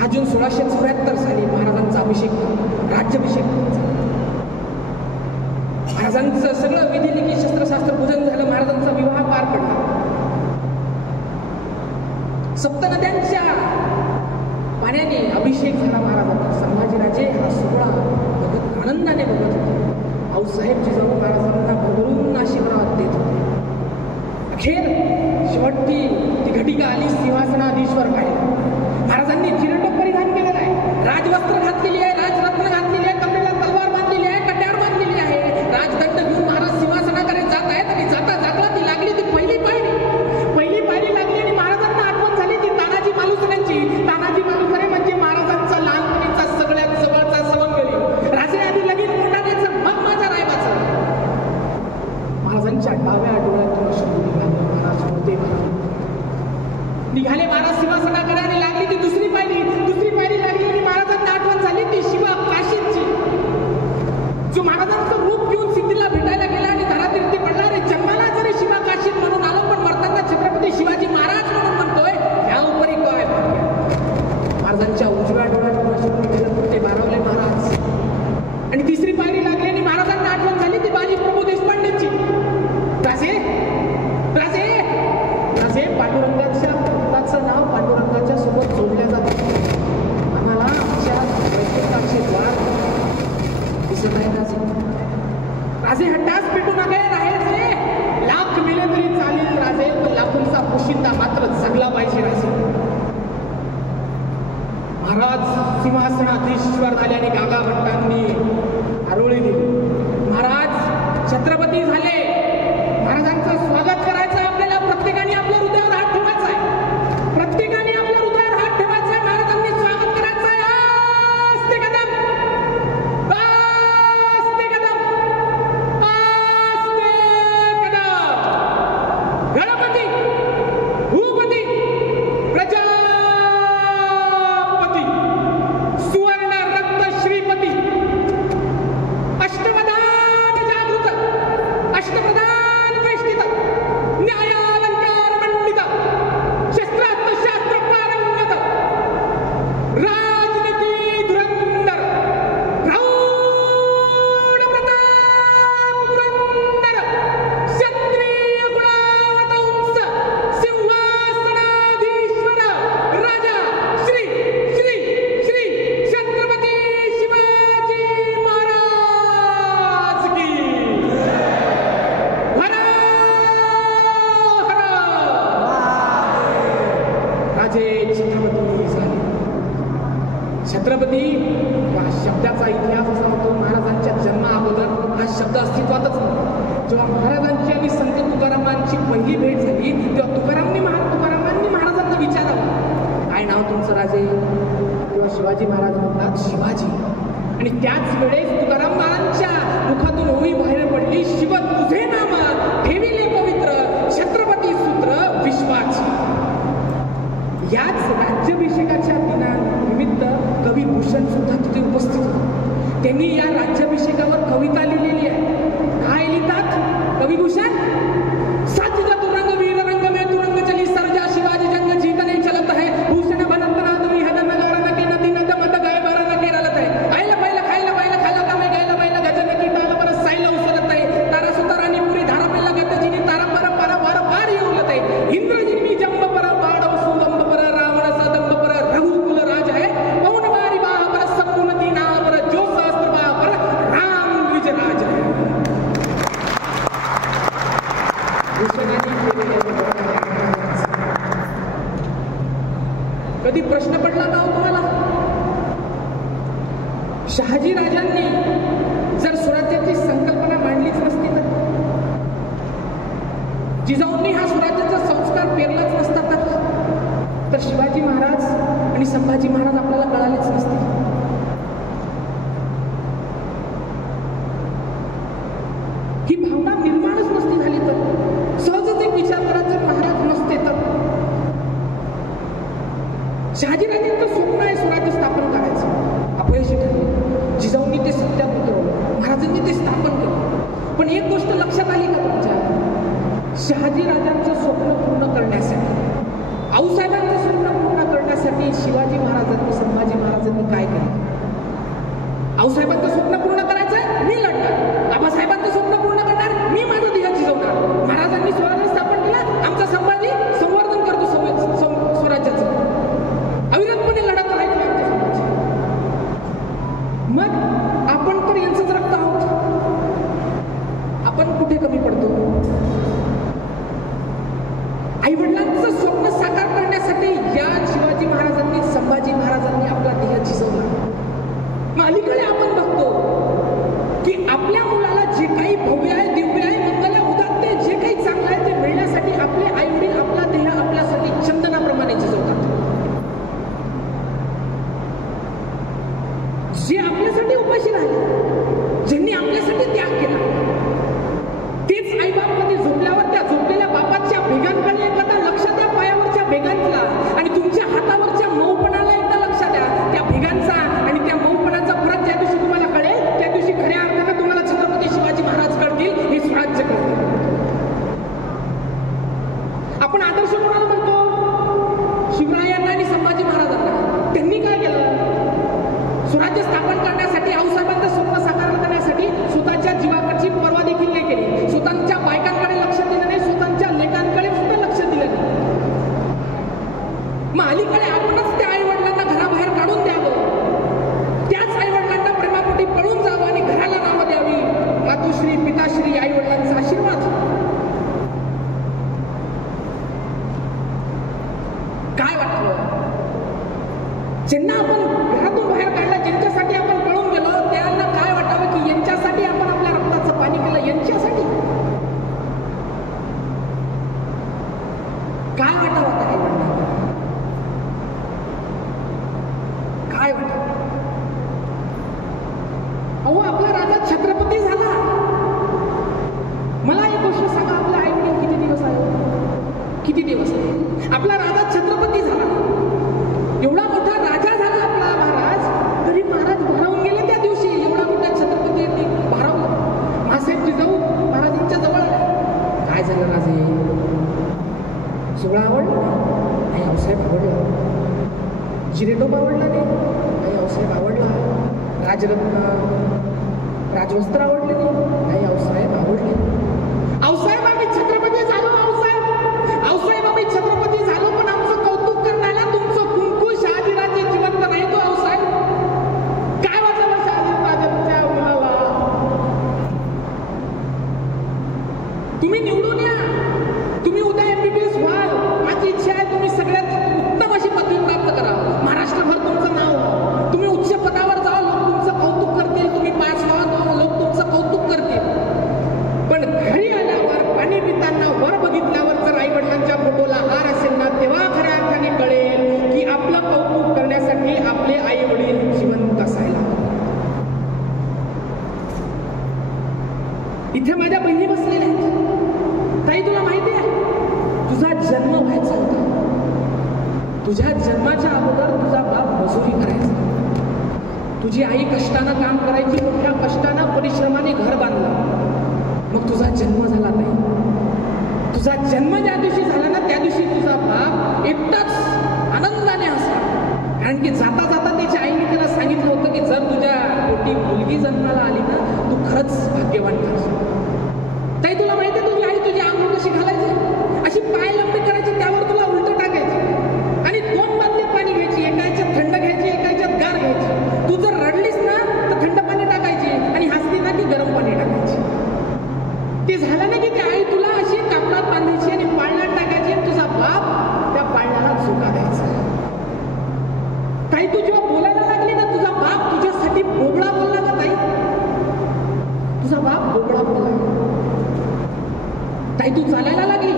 6 जून 1674 साली महाराजांचा अभिषेक, राज्याभिषेक झाला. महाराजांचं सगळं विधिलिखित शस्त्रशास्त्र पूजन झालं. महाराजांचा विवाह पार पडला. सप्तनद्यांच्या पाण्याने अभिषेक झाला महाराजांचा. संभाजीराजे हा सोहळा बघत आनंदाने बघत होते. आऊसाहेब जिजाऊ महाराजांना भरभरून आशीर्वाद देत होते. अखेर शेवटी ती घटिका आली. सिंहासनाधीश्वर पाहिला. महाराजांनी किरीट परिधान केलेला आहे, राजवस्त्र घातलेली आहे, राजरत्न घातलेली आहे, कमरेला तलवार बांधलेली आहे, कट्यार बांधलेली आहे. राजदंड घेऊन महाराज सिंहासनाकडे जात आहेत आणि जाता जाता ती लागली ती पहिली पायरी लागली आणि महाराजांना आठवण झाली ती तानाजी मालुसरेंची. तानाजी मालुसरे म्हणजे महाराजांचा लहानपणीचा सगळ्यात जवळचा सवंगडी. राजे आधी लगीन मोठाण्याचं, मग माझ्या रायबाचं. महाराजांच्या डाव्या डोळ्यातून अश्रू निघाले. महाराज होते निघाले महाराज सिंहासनाकडे आणि लागली ती दुसरी पायरी लागली आणि महाराजांना आठवण झाली ती शिवा काशीची. जो महाराजांचं रूप घेऊन सिद्धीला भेटायला गेला आणि धरातीर्थी पडला. रे जन्माला जरी शिवा काशीत म्हणून आलो, पण मरताना छत्रपती शिवाजी महाराज म्हणून म्हणतोय. ह्या उपरी काय महाराजांच्या उजव्या डोळ्यातून अश्रू निघाले. ते बारावले महाराज. आणि तिसरी पायरी लागली आणि महाराजांना आठवण झाली ती बाजी प्रभू देशपांडेंची. राजे पांडुरंगाच्या भक्ताचं नाव पांडुरंगाच्या सोबत जोडल्या जातं. आम्हाला आमच्या प्रत्येकाचे द्वार दिसत आहे. राजे हट्टास पेटू नका. राहायचे लाख मेले तरी चालेल राजे, पण लाखोंचा पोशिंदा मात्र जगला पाहिजे राजे. महाराज सिंहासनाधीश्वर झाल्याने गागा भट्टांनी आरोळी दिली. महाराज छत्रपती झाले. महाराजांचं स्वागत करायचं आपल्याला. प्रत्येकाने आपल्या हृदयावर हात ठेवायचा आहे. प्रत्येकाने आपल्या हृदयावर हात ठेवायचा आहे. महाराजांनी स्वागत करायचं आहे. आस्ते कदम, आस्ते कदम, आस्ते कदम. गणपती, भूपती, प्रजापती, सुवर्ण रत्न श्रीपती, अष्टप्रधान जागृत, अष्टप्रधान वैष्णित, न्यायालंकार मंडित, शस्त्रास्त्र शास्त्र पारंगत, राजनीती धुरंधर, प्रौढ प्रताप पुरंदर, क्षत्रिय गुणावत उंच, सिंहासनाधीश्वर राजा श्री श्री श्री छत्रपती शिवाजी महाराज की. राजे छत्रपती झाले. छत्रपती या शब्दाचा इतिहास असा होतो. महाराजांच्या जन्मा अगोदर हा शब्द अस्तित्वातच नव्हता. जेव्हा महाराजांची आणि संत तुकारामांची पहिली भेट झाली तेव्हा तुकारामांनी महाराजांना विचारावं, काय नाव तुमचं राजे? तेव्हा शिवाजी महाराज म्हणतात शिवाजी. आणि त्याच वेळेस तुकाराम महाराजांच्या मुखातून ओळी बाहेर पडली, शिव तुझे नाम ठेविले पवित्र, छत्रपती सूत्र विश्वाची. याच राज्याभिषेकाच्या दिनानिमित्त कवी भूषण सुद्धा तिथे उपस्थित होते. त्यांनी या राज्याभिषेकावर कविता लिहिलेली आहे. काय लिहितात कवी भूषण? साज तुरंग वीर रंग में तुरंग चली सरजा शिवाजी जंग जीतने चलत है भूषण बनत नाद विहद नगार नकी नदी नद मद गाय बार नके रलत है आयला बैला खायला बैला खाला का मैं गायला बैला गजन की टाल पर सायला उसरत है तारा सुतारानी पुरी धारा पे लगत जिनी तारा पर पर पर पार येउलत है इंद्र जिनी जंब पर बाडव सुलंब पर रावण सदंब पर रघुकुल राज है पवन बारी बाह पर संपूर्ण दीना पर जो सहस्त्र बाह पर राम द्विज राज है. कधी प्रश्न पडला का हो तुम्हाला? शहाजी राजांनी जर स्वराज्याची संकल्पना मांडलीच नसती तर, जिजाऊंनी हा स्वराज्याचा संस्कार पेरलाच नसता तर शिवाजी महाराज आणि संभाजी महाराज आपल्याला कळालेच नसते. ही भावना निर्माणच नसती झाली तर, सहजच एक विचार करा, जर महाराज नसते तर. शहाजीराजांचं स्वप्न आहे स्वराज्य स्थापन करायचं, अपयशी ठरलं. जिजाऊंनी ते सत्यात उतरवलं, महाराजांनी ते स्थापन केलं. पण एक गोष्ट लक्षात आली का तुमच्या? शहाजीराजांचं स्वप्न पूर्ण करण्यासाठी, आऊसाहेबांचं स्वप्न पूर्ण करण्यासाठी शिवाजी महाराजांनी महाराजांनी काय केलं? आऊसाहेबांचं स्वप्न पूर्ण करायचं मी लढणार, आबासाहेबांचं स्वप्न पूर्ण करणार मी, माझं देह झिजवणार. महाराजांनी स्वराज्य स्थापन केलं, आमचा संभाजी संवर्धन करतो स्वराज्याचं, अविरतपणे लढत राहायचं आमच्या संभाजी. मग आपण तर यांचंच रक्त आहोत, आपण कुठे कमी पडतो? आई वडिलांचं स्वप्न साकार करण्यासाठी या शिवाजी महाराजांनी, संभाजी महाराजांनी आपला देह झिजवला. मग अलीकडे आपण बघतो की आपल्या मुलाला जे काही भव्य आहे, दिव्य आहे, मंगल आहे, उदात्त आहे, जे काही चांगलं आहे ते मिळण्यासाठी आपले आई वडील आपला देह आपल्यासाठी चंदनाप्रमाणे झिजवतात. जे आपल्यासाठी उपाशी राहिले, ज्यांनी आपल्यासाठी त्याग केला, तेच आई बाप कधी झोपल्यावर त्या झोपलेल्या बापाच्या भेगांकडे एकदा लक्ष द्या, पायावरच्या भेगांचा आणि तुमच्या हातावरच्या मऊपणाला एकदा लक्ष द्या. त्या भेगांचा आणि त्या मऊपणाचा फरक ज्या दिवशी तुम्हाला कळेल, त्या दिवशी खऱ्या अर्थानं तुम्हाला छत्रपती शिवाजी महाराज कळतील, हे स्वराज्य कळतील. आपण आदर्श कोणाला म्हणतो? शिवरायांना आणि संभाजी महाराजांना. त्यांनी काय केलं? स्वराज्य स्थापन करण्यासाठी, आऊसाहेबांचं स्वप्न साकार करण्यासाठी स्वतःच्या जीवाकडची पर्वा देखील नाही केली. स्वतःच्या बायकांकडे लक्ष दिलं नाही, स्वतःच्या लेकांकडे सुद्धा लक्ष दिलं नाही. मग अलीकडे आपणच त्या आई वडिलांना घराबाहेर काढून द्यावं, त्याच आई वडिलांना प्रेमापोटी पळून जावं आणि घराला नावं द्यावी. मातोश्री, पिताश्री, आई वडिलांचा आशीर्वाद. काय वाटलं? ज्यांना आपण घरातून बाहेर काढलं, ज्यांच्यासाठी आपण पळून गेलो, त्यांना काय वाटावं की यांच्यासाठी आपण आपल्या रक्ताचं पाणी केलं, यांच्यासाठी काय वाटावं? त्या आई-वडिलांना काय वाटावं? अहो, आपला राजा छत्रपती झाला. मला एक गोष्ट सांगा, आपला आई वडील किती दिवस आहे? किती दिवस आहे? आपला राजा छत्रपती झाला, एवढा मोठा राजा झाला आपला महाराज, तरी महाराज भारावून गेले त्या दिवशी. एवढा मोठा छत्रपती भारावलं. महासाहेब जिजाऊ महाराजांच्या जवळ काय झालं राजे? सोहळा आवडला नाही? आऊसाहेब आवडला. जिरेटोप आवडला नाही? आऊसाहेब आवडला. राजरत्न, राजवस्त्र आवडले नाही? आऊसाहेब आवडले. आऊसाहेब आम्ही छत्रपती झालो. आऊसाहेब आम्ही छत्रपती झालो, पण आमचं कौतुक करण्याला तुमचं कुंकू शहाजीराजे जिवंत नाही तो आऊसाहेब. काय वाटलं शहाजीराजांच्या मुलाला? तुम्ही निवडून या, तुम्ही उद्या MBBS व्हाल. माझी इच्छा आहे तुम्ही सगळ्यात उत्तम अशी पदवी प्राप्त करा, महाराष्ट्रभर तुमचं नाव, तुम्ही उच्च पदावर जावा, लोक तुमचं कौतुक करतील. तुम्ही पास व्हा, लोक तुमचं कौतुक करतील. पण घरी आल्यावर, पाणी पिताना, वर बघितल्यावर जर आई वडिलांच्या फोटोला हार असेल ना, तेव्हा खऱ्या अर्थाने कळेल की आपलं कौतुक करण्यासाठी आपले आई वडील जिवंत असायला. इथे माझ्या बहिणी बसलेल्या आहेत. ताई, तुला माहिती आहे तुझा जन्म व्हायचा होता, तुझ्या जन्माच्या अगोदर तुझा बाप मजुरी करायचा, तुझी आई कष्टानं काम करायची, मोठ्या कष्टानं परिश्रमाने घर बांधलं, मग तुझा जन्म झाला नाही. तुझा जन्म ज्या दिवशी झाला ना, त्या दिवशी तुझा बाप एकटाच आनंदाने हसला. कारण की जाता जाता त्याच्या आईने त्याला सांगितलं होतं की जर तुझ्या पोटी मुलगी जन्माला आली ना, तू खरंच भाग्यवान ठरशील. ताई, तुला माहिती आहे तुझी आई तुझी आंघोळ कशी घालायची? अशी पाय लंबे करायची, त्यावर तुला उलट टाकायची आणि 2 बादल्या पाणी घ्यायची, एका ह्याच्यात थंड घ्यायची, एका ह्याच्यात गार घ्यायची. तू जर रडलीस ना तर थंड पाणी टाकायची आणि हसली ना की गरम पाणी टाकायची. ते झालं ना की ती आई तुला अशी कापडात बांधायची आणि पाळण्यात टाकायची आणि तुझा बाप त्या पाळण्याला झोका द्यायचा. ताई, तू जेव्हा बोलायला लागली ना, तुझा बाप तुझ्यासाठी बोबडा बोलला का? ताई, तुझा बाप बोबडा बोलला. ताई, तू चालायला लागली,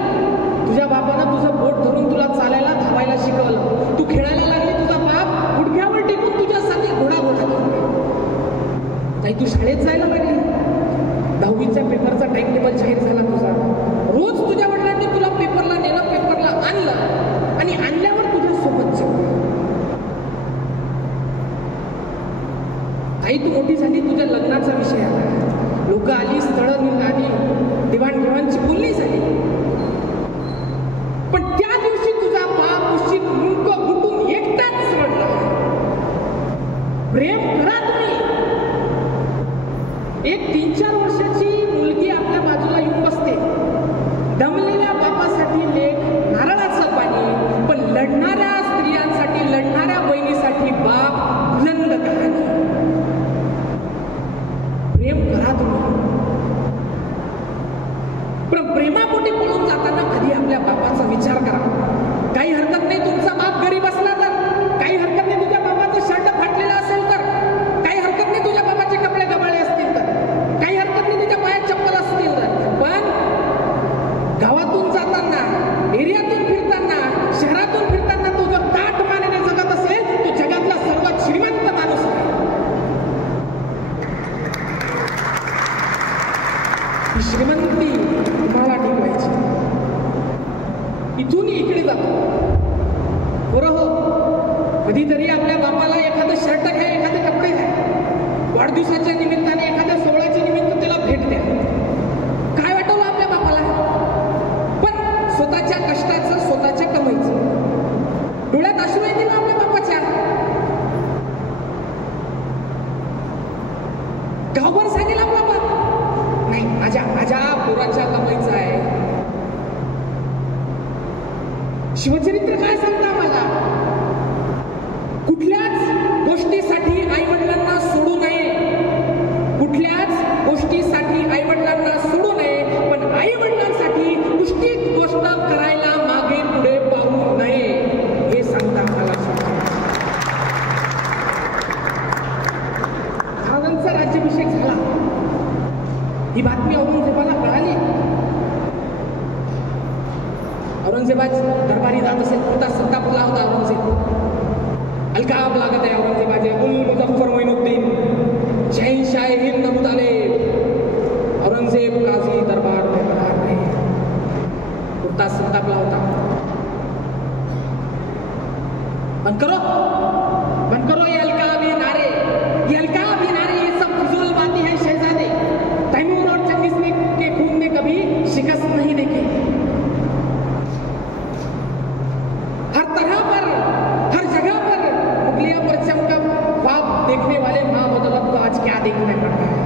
तुझ्या बापानं तुझं बोट धरून तुला चालायला, धावायला शिकवलं. तू खेळायला लागली, तुझा बाप गुडघ्यावर टेकून तुझ्यासाठी घोडा बोलला. ताई, तू शाळेत जायला लागली, 10वीच्या पेपरचा टाइम टेबल जाहीर झाला तुझा. रोज तुझ्या वडिलांनी तुला पेपरला नेलं, पेपरला आणलं आणि आणल्यावर तुझ्या सोबत जेवलं. आई, तू मोठी झाली, तुझ्या लग्नाचा विषय आला, लोक आली, स्थळं निघाली, देवाणघेवाणची बोलणी झाली. पण त्या दिवशी तुझा बाप उशीत मुंक घुटून एकटाच रडला. प्रेम करा तुम्ही. एक 3-4 वर्षाची मुलगी आपल्या बाजूला येऊन बसते. दमलेल्या बापासाठी लेक नारळाचं पाणी, पण लढणाऱ्या स्त्रियांसाठी, लढणाऱ्या बहिणीसाठी बाप बुलंद कहाणी. प्रेम करा तुम्ही. पण प्रेमापोटी पळून जाताना कधी आपल्या बापाचा विचार करा. काही हरकत नाही तुमचा बाप गरीब असला तर, काही हरकत नाही तुझ्या बाबाचं शर्ट फाटलेलं असेल तर, काही हरकत नाही तुझ्या बाबाचे कपडे गबाळे असतील तर, काही हरकत नाही तुझ्या पायात चप्पल असतील तर. पण गावातून जाताना, एरियातून फिरताना, शहरातून फिरताना तो जर ताठ मानेने जगत असेल तो जगातला सर्वात श्रीमंत माणूस आहे. ही श्रीमंती तुम्हाला टिकवायची. इथून इकडे जातो बरं हो. कधीतरी आपल्या बापाला एखादं शर्ट घ्या, एखादे कपडे घ्या. वाढदिवसाच्या निमित्ताने, एखाद्या सोहळ्याच्या निमित्त त्याला भेट द्या. काय वाटवलं आपल्या बापाला? पण स्वतःच्या कष्टाचं, स्वतःच्या कमाईचं. डोळ्यात अश्रू येतील आपल्या बापाच्या. गावभर सांगेल आपला बाप, नाही माझ्या पोराच्या कमाईचं आहे. शिवचरित्र काय सांगता मला? कुठल्याच गोष्टीसाठी आई वडिलांना सोडू नये, कुठल्याच गोष्टीसाठी आई वडिलांना सोडू नये, पण आई वडिलांसाठी कुठलीच गोष्ट करायला मागे पुढे पाहू नये, हे सांगता मला. महाराजांचा राज्याभिषेक झाला. ही बातमी औरंगजेबाला कळाली. औरंगजेबाच दरबारी जात असेल, पुरता संतापला होता औरंगजेब. अलकाब लागत आहे औरंगजेबाचे. उल मुझफ्फर मोइनुद्दीन, शहंशाह हिंद अबू तालिब, औरंगजेब काजी दरबार में पधार रहे. पुरता संतापला होता. बंद करो ये अलकाबी नारे, ये अलकाबी नारे, ये सब फिजूल बातें हैं शहजादे. तैमूर और चंगेज के खून ने कभी शिकस्त नहीं देखी. हर तरह पर, हर जगह पर मुगलिया परचम का ख्वाब देखने वाले मां बदौलत को आज क्या देखने पड़ रहा है?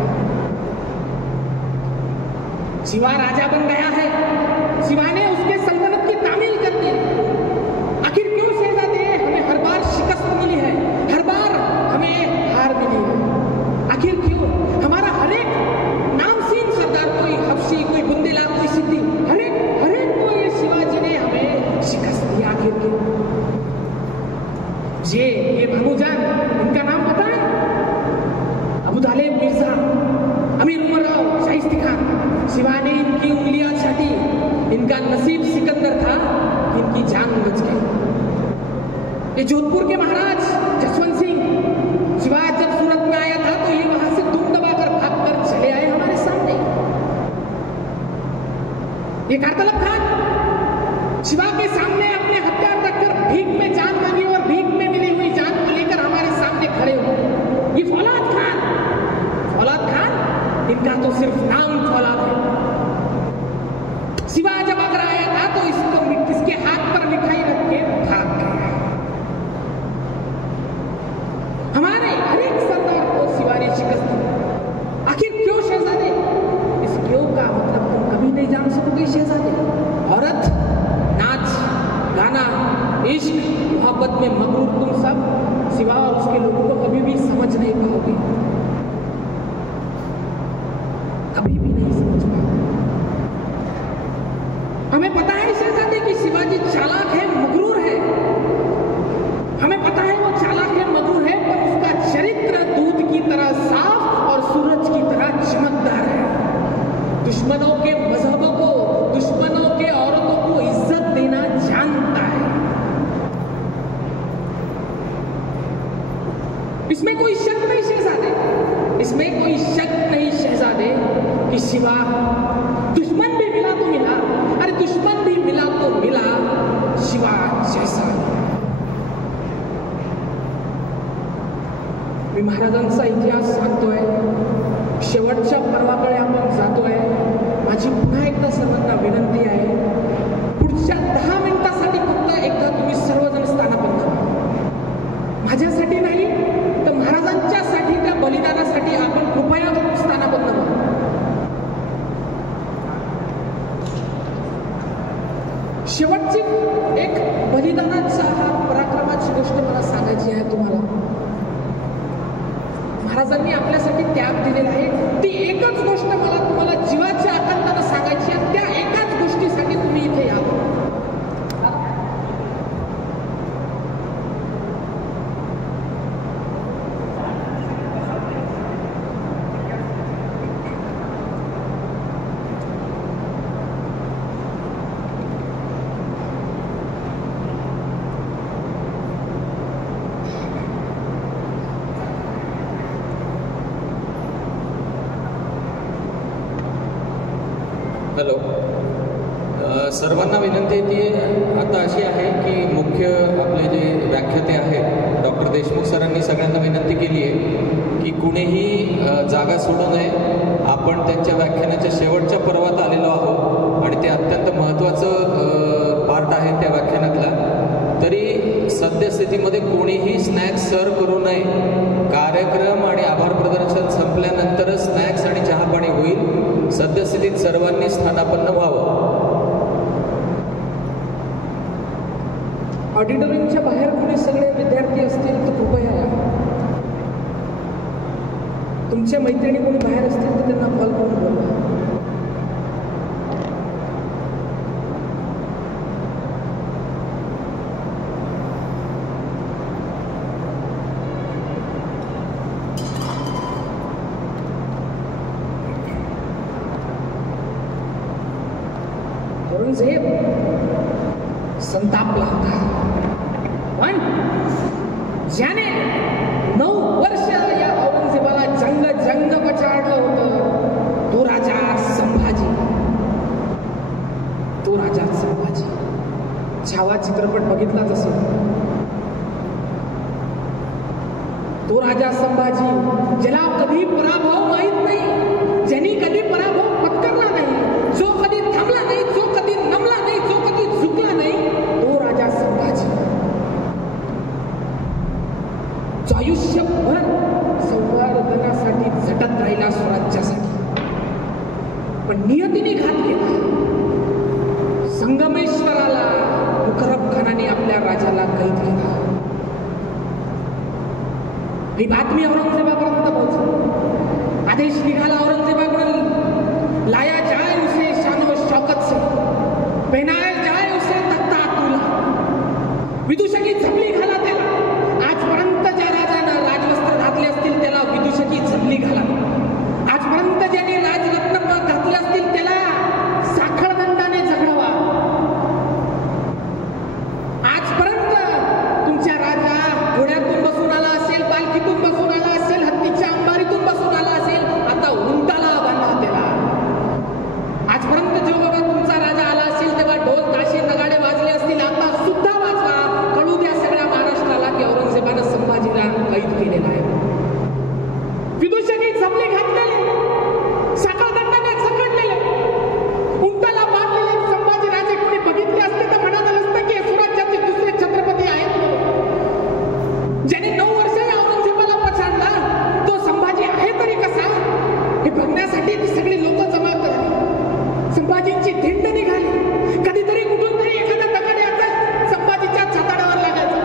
शिवा राजा बन गया है. शिवा ने उसके सल्तनत की तामील कर दी. आखिर क्यों शहजादे? हमें हर बार शिकस्त मिली है, हर बार हमें हार मिली है. आखिर क्यों? हमारा हर एक नामसीन सरदार, कोई हफ्सी, कोई बुंदेला, कोई सिद्दी, हर एक को ये शिवाजी ने हमें शिकस्त दिया. आखिर क्यों? ये भानुजान, इनका नाम पता है? अबू तालिब मिर्जा, अमीर उमराव, शाइस्ती खान. शिवा ने इनकी उंगलियां छाटी. इनका नसीब सिकंदर था, इनकी जान बच गई. ये जोधपुर के महाराज जसवंत सिंह, शिवा जब सूरत में आया था तो ये वहां से दुम दबाकर भागकर चले आए हमारे सामने. ये कारतलब खान शिवा के सामने अपने हथियार रखकर भीख में जान मांगी और भीख में मिली हुई जान को लेकर हमारे सामने खड़े हुए. ये फौलाद खान, इनका तो सिर्फ नाम फौलाद है. शिवा जब अगर आया था तो इसके हाथ पर मिठाई रख के भाग गया. हमारे हर एक सरदार को शिवा ने शिकस्त दी. आखिर क्यों शहजादे? इस क्यों का मतलब तुम कभी नहीं जान सकोगे शहजादे. औरत, नाच, गाना, इश्क, मोहब्बत में मगरूर तुम सब शिवा और उसके लोगों को कभी भी समझ नहीं पाओगे, कभी भी नहीं समझ पाओगे. हमें पता है शहजादे कि शिवाजी चालाक है, मगरूर है. हमें पता है वो चालाक है, मगरूर है, पर उसका चरित्र दूध की तरह साफ और सूरज की तरह चमकदार है. दुश्मनों के मजहबों को, दुश्मनों के औरतों को इज्जत देना जानता है. इसमें कोई शक नहीं शहजादे, इसमें कोई शक नहीं शहजादे कि शिवा दुश्मन भी मिला तो मिला, अरे दुश्मन भी मिला तो मिला शिवा जैसा. मी महाराजांचा इतिहास सांगतोय. शेवटच्या पर्वाकडे आपण जातोय. माझी पुन्हा एकदा सर्वांना विनंती आहे, पुढच्या 10 मिनिटासाठी फक्त एकदा तुम्ही सर्वजण स्थानापन्न व्हा. माझ्यासाठी नाही तर महाराजांच्या महाराजांनी आपल्यासाठी त्याग दिलेला आहे. ती एकच गोष्ट मला तुम्हाला जीवाच्या आकांतानं सांगायची आहे. त्या एकाच गोष्टीसाठी तुम्ही इथे या. हॅलो, सर्वांना विनंती ती आता अशी आहे की मुख्य आपले जे व्याख्याते आहेत डॉक्टर देशमुख सरांनी सगळ्यांना विनंती केली आहे की कुणीही जागा सोडू नये. आपण त्यांच्या व्याख्यानाच्या शेवटच्या पर्वात आलेलो आहोत आणि ते अत्यंत महत्त्वाचं पार्ट आहे त्या व्याख्यानातला. तरी सद्यस्थितीमध्ये कोणीही स्नॅक्स सर्व करू नये. कार्यक्रम आणि आभार प्रदर्शन संपल्यानंतरच स्नॅक्स आणि चहापाणी होईल. सद्यस्थितीत सर्वांनी स्थानापन्न व्हावं. ऑडिटोरियमच्या बाहेर कोणी सगळे विद्यार्थी असतील तर कृपया या. तुमच्या मैत्रिणी कोणी बाहेर असतील तर त्यांना कॉल करून बोलवा. औरंगजेब संतापला होता, पण ज्याने 9 वर्ष या औरंगजेबाला जंग पछाडलं होतं तो राजा संभाजी. छावा चित्रपट बघितलाच असेल. तो राजा संभाजी ज्याला कधी पराभव माहित नाही, ज्यांनी कधी पराभव पत्करला नाही, जो कधी थांबला नाही, जो कधी नमला नाही, जो कधी झुकला नाही, तो राजा संभाजी जो आयुष्यभर संवर्धनासाठी झटत राहिला स्वराज्यासाठी, पण नियतीने घात केला. संगमेश्वराला मुकरब खानाने आपल्या राजाला कैद केला. ही बातमी औरंगजेबापर्यंत पोहोचली. आदेश निघाला औरंगजेबाकडून, लाया जाए उसे शानो शौकत से, पहनाया जाए उसे तख्ता तुला. विदूषकी झबली घाला त्याला. आजपर्यंत ज्या राजानं राजवस्त्र घातले असतील त्याला विदूषकी झबली घाला. आजपर्यंत ज्याने राजरत्न घातले असतील त्याला साखळदंडाने झगडवा. आजपर्यंत तुमच्या राजा घोड्यातून बसून आला असेल, पालखीतून बसून आला असेल, हत्तीच्या अंबारीतून बसून आला असेल, आता उंटाला बांधा त्याला. आजपर्यंत जो बाबा तुमचा राजा आला असेल तेव्हा ढोल ताशे नगाडे वाजले असतील, आता सुद्धा वाजवा. कळू द्या सगळ्या महाराष्ट्राला की औरंगजेबानं संभाजीला कैद केलेला आहे. विदूषकी झबले घातलेले, साखळदंडाने झगडलेले, उंटाला बांधलेले संभाजी राजे कोणी बघितले असते तर म्हणाल असतं की स्वराज्याचे दुसरे छत्रपती आहेत. ज्याने 9 वर्ष औरंगजेबाला पछाडला तो संभाजी आहे तरी कसा, हे बघण्यासाठी ती सगळी लोक जमा झाली. संभाजींची धिंड निघाली. कधीतरी कुठून तरी एखादा दगड यायचा संभाजीच्या छाताडावर लागायचा,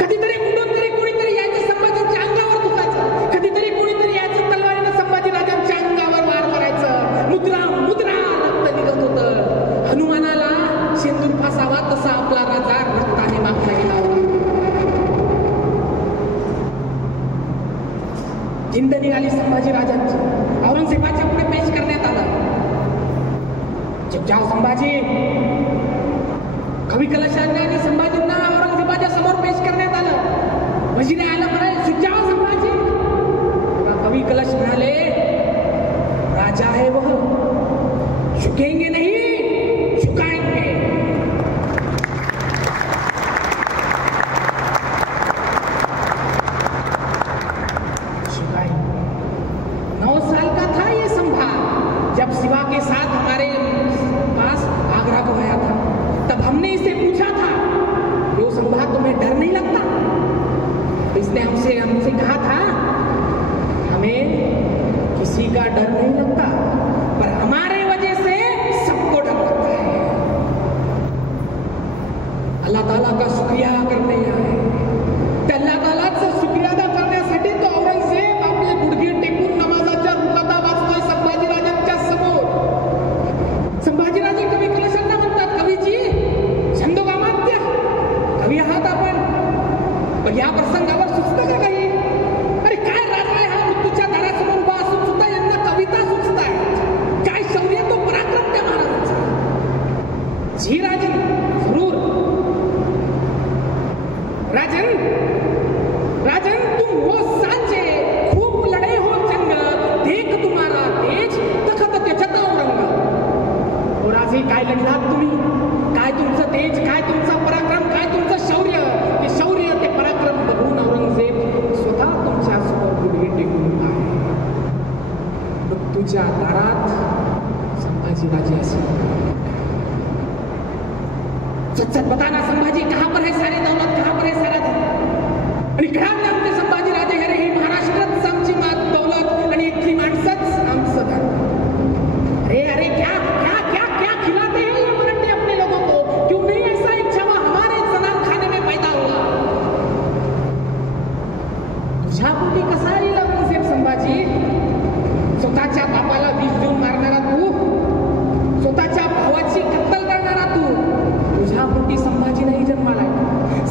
कधीतरी कुठून तरी कोणीतरी यायचं संभाजींच्या अंगावर दुखायचं, कधीतरी कोणीतरी यायचं तलवारीनं संभाजी राजांच्या अंगावर वार करायचं. मुद्रा मुद्रा रक्त निघत होतं. हनुमानाला शेंदूर फासावा तसा आपला राजा रक्ताने मागला गेला होता. धिंड निघाली संभाजी राजांची. औरंगजेबाच्या पुढे पेश करण्यात आलं. जाओ संभाजी. कवी कलशाने आणि संभाजींना औरंगजेबाच्या समोर पेश करण्यात आलं. वजीर आलं म्हणाले जाओ संभाजी. कवी कलश म्हणाले राजा है वह, झुकेंगे नहीं झुकाएंगे. झुकाएंगे. 9 साल का था ये संभा जब शिवा के साथ हमारे पास आगरा को आया था. तब हमने इसे पूछा था यो संभा तुम्हें डर नहीं लगता. तो इसने हमसे कहा था हमें किसी का डर नहीं लगता, पर हमारे वजह से सबको डर लगता है. अल्लाह ताला का शुक्रिया करने आए. अल्लाह तालाचा शुक्रिया अदा करण्यासाठी तो औरंगजेब आपले गुडघे तुमच्या दारात संभाजीराजे असेल. सच बताना संभाजी कहाँ पर है सारी दौलत, कहाँ पर है सारा धन. आणि खेळात आमचे संभाजीराजे हे रे, ही महाराष्ट्रात आमची दौलत आणि इथली माणसंच आमचं धन. अरे अरे क्या क्या क्या क्या खिलाते हैं ये मराठी अपने लोगों को. क्यों नहीं ऐसा एक छवा हमारे सलाम खाने में पैदा हुआ. तुझ्या पोटी कसा येईल औरंगजेब संभाजी. स्वतःच्या बापाला विष देऊन मारणारा तू, स्वतःच्या भावाची कत्तल करणारा तू. तुझ्या पोटी संभाजी नाही जन्माला.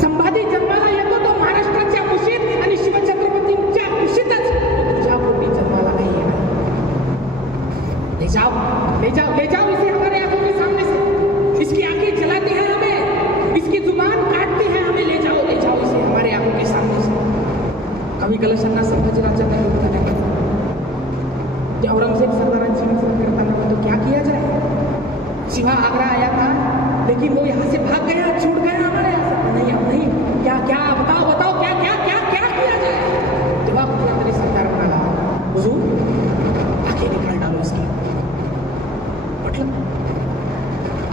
संभाजी जन्माला येतो तो महाराष्ट्राच्या कुशीत आणि शिवछत्रपतींच्या कुशीतच. तुझ्या पोटी जन्माला नाही येणार. ले जाओ ले जाओ ले जाओ इसे हमारे आंखों के सामने से. इसकी आंखें जलाती है हमें, इसकी जुबान काटती है हमें. ले जाओ इसे हमारे आंखों के सामने से. कवी कलशांना संभाजीराजांना विरोध करण्यात आला. औरंगजेब सरदारांची विचार करताना तो क्या किया जाए. शिवा आगरा आया था लेकिन वो यहाँ से भाग गया, छूट गया हमारे यहाँ से. नहीं अब नहीं. क्या क्या बताओ बताओ क्या क्या क्या क्या किया जाए. तेव्हा कुठला तरी सरदार म्हणाला, हुजूर आंखें निकाल डालो इसकी. म्हटलं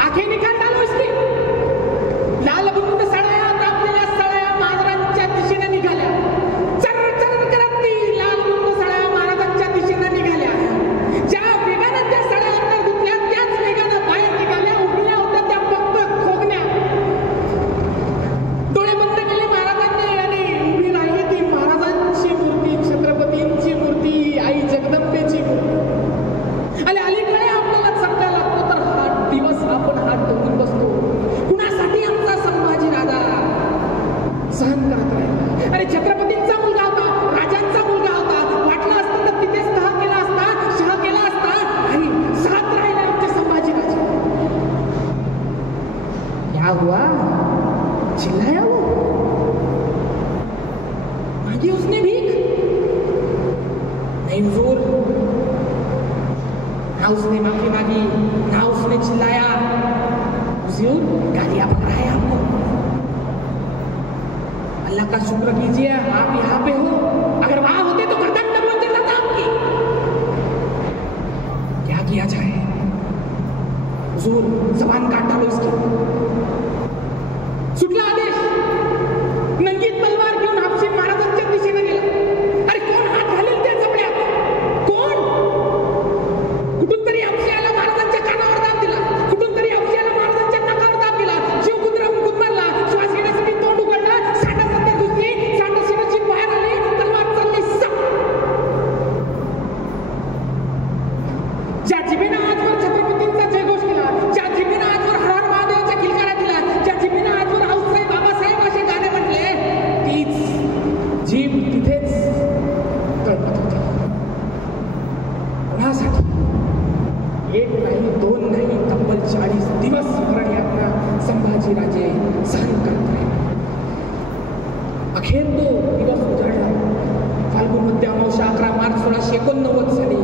आंखें निकाल डालो इसकी. लाल बुंद सळया तापलेल्या सळया महाराजांच्या दिशेने निघाल्या. चर चर करत ती लाल बुंद सळया महाराजांच्या दिशेने निघाल्या. ज्या वेगानं त्या सळया अंतर घुसल्या त्याच वेगानं बाहेर निघाल्या. उभल्या होत्या त्या फक्त खोगण्या. डोळे बंद केले महाराजांनी आणि उभी राहिली ती महाराजांची मूर्ती, छत्रपतींची मूर्ती, आई जगदंबेची मूर्ती. आणि अलीकडे आपल्याला चमका लागतो तर हा दिवस आपण हात धरून बसतो. कुणासाठी आमचा संभाजी राजा सहन करत राहिला. अरे छत्रपतींचा मुलगा होता, राजांचा मुलगा होता. वाटलं असतं तर तिथेच तह केला असता, शह केला असता आणि साथ राहिले आमचे संभाजी राजे. क्या हुआ, चिल्लाया वो. मांगी उसने भीख. नहीं हुजूर, ना उसने माफी मांगी, ना उसने चिल्लाया. हुजूर गालियां पकड़ा है आपको. अल्लाह का शुक्र कीजिए आप यहाँ पे हो. अगर वहां होते तो गर्दन न बोल देता था आपकी. क्या किया जाए. हुजूर जबान काट डालो इसकी. सुटला आदेश. नंगी तलवार घेऊन हापशी महाराजांच्या दिशेने गेला. अरे कोण हात घालेल त्या जबड्यात. कोण. कुठून तरी हापशीला महाराजांच्या कानावर दाब दिला. कुठून तरी हापशीला महाराजांच्या नाकावर दाब दिला. जीव गुदमरला. श्वास घेण्यासाठी तोंड उघडलं. सांडासंधी घुसली. सांडाशिराची बाहेर आली. तलवार चालली सप. ज्या जिभेनं आजवर छत्रपतींचा जयघोष केला, ज्या जिभेनं आजवर हर हर महादेवाच्या किलकारा दिला, ज्या जिभेनं आजवर आऊसाहेब बाबासाहेब असे गाणे म्हटले, तीच जीभ तिथेच तळपत होती. कोणासाठी. एक नाही, दोन नाही, तब्बल 40 दिवस मरण यातना संभाजीराजे सहन करत राहिले. अखेर तो दिवस उजाडला. फाल्गुन मध्य अमावस्या 11 मार्च 1689 साली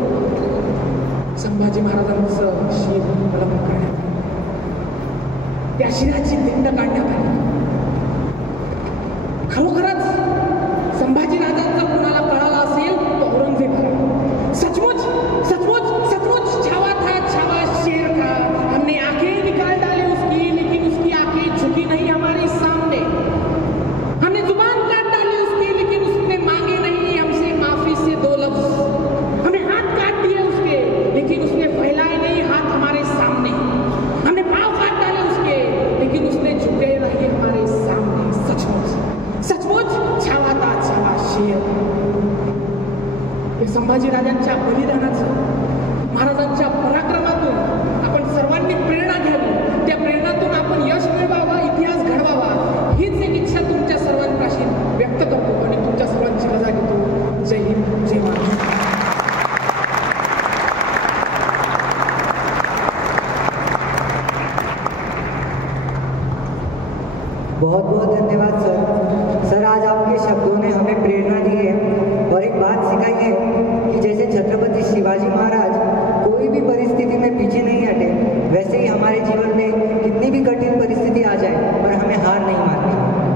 संभाजी महाराजांचं शिर बलम करण्यात आलं. त्या शिराची दिंड काढण्यात आली. खरोखरच संभाजी राजांचा कुणाला कळाला असेल तो औरंगजेब आहे. सचमुच सचमुच सचमुच छावा था, छावा शेर था. हमने आंखें निकाल डाली उसकी, लेकिन उसकी आंखें झुकी नहीं हमारे सामने. हमने जुबान काट डाली उसकी, लेकिन उसने मांगे नहीं हमसे माफी से 2 लफ्ज. हमने हाथ काट दिए उसके, लेकिन उसने फैलाए नहीं हाथ हमारे सामने. हमने पाँव काट डाले उसके, लेकिन उसने झुके नहीं हमारे सामने. सचमुच सचमुच छावा था, छावा शेर. संभाजी राजांच्या बलिदानाचं, महाराजांच्या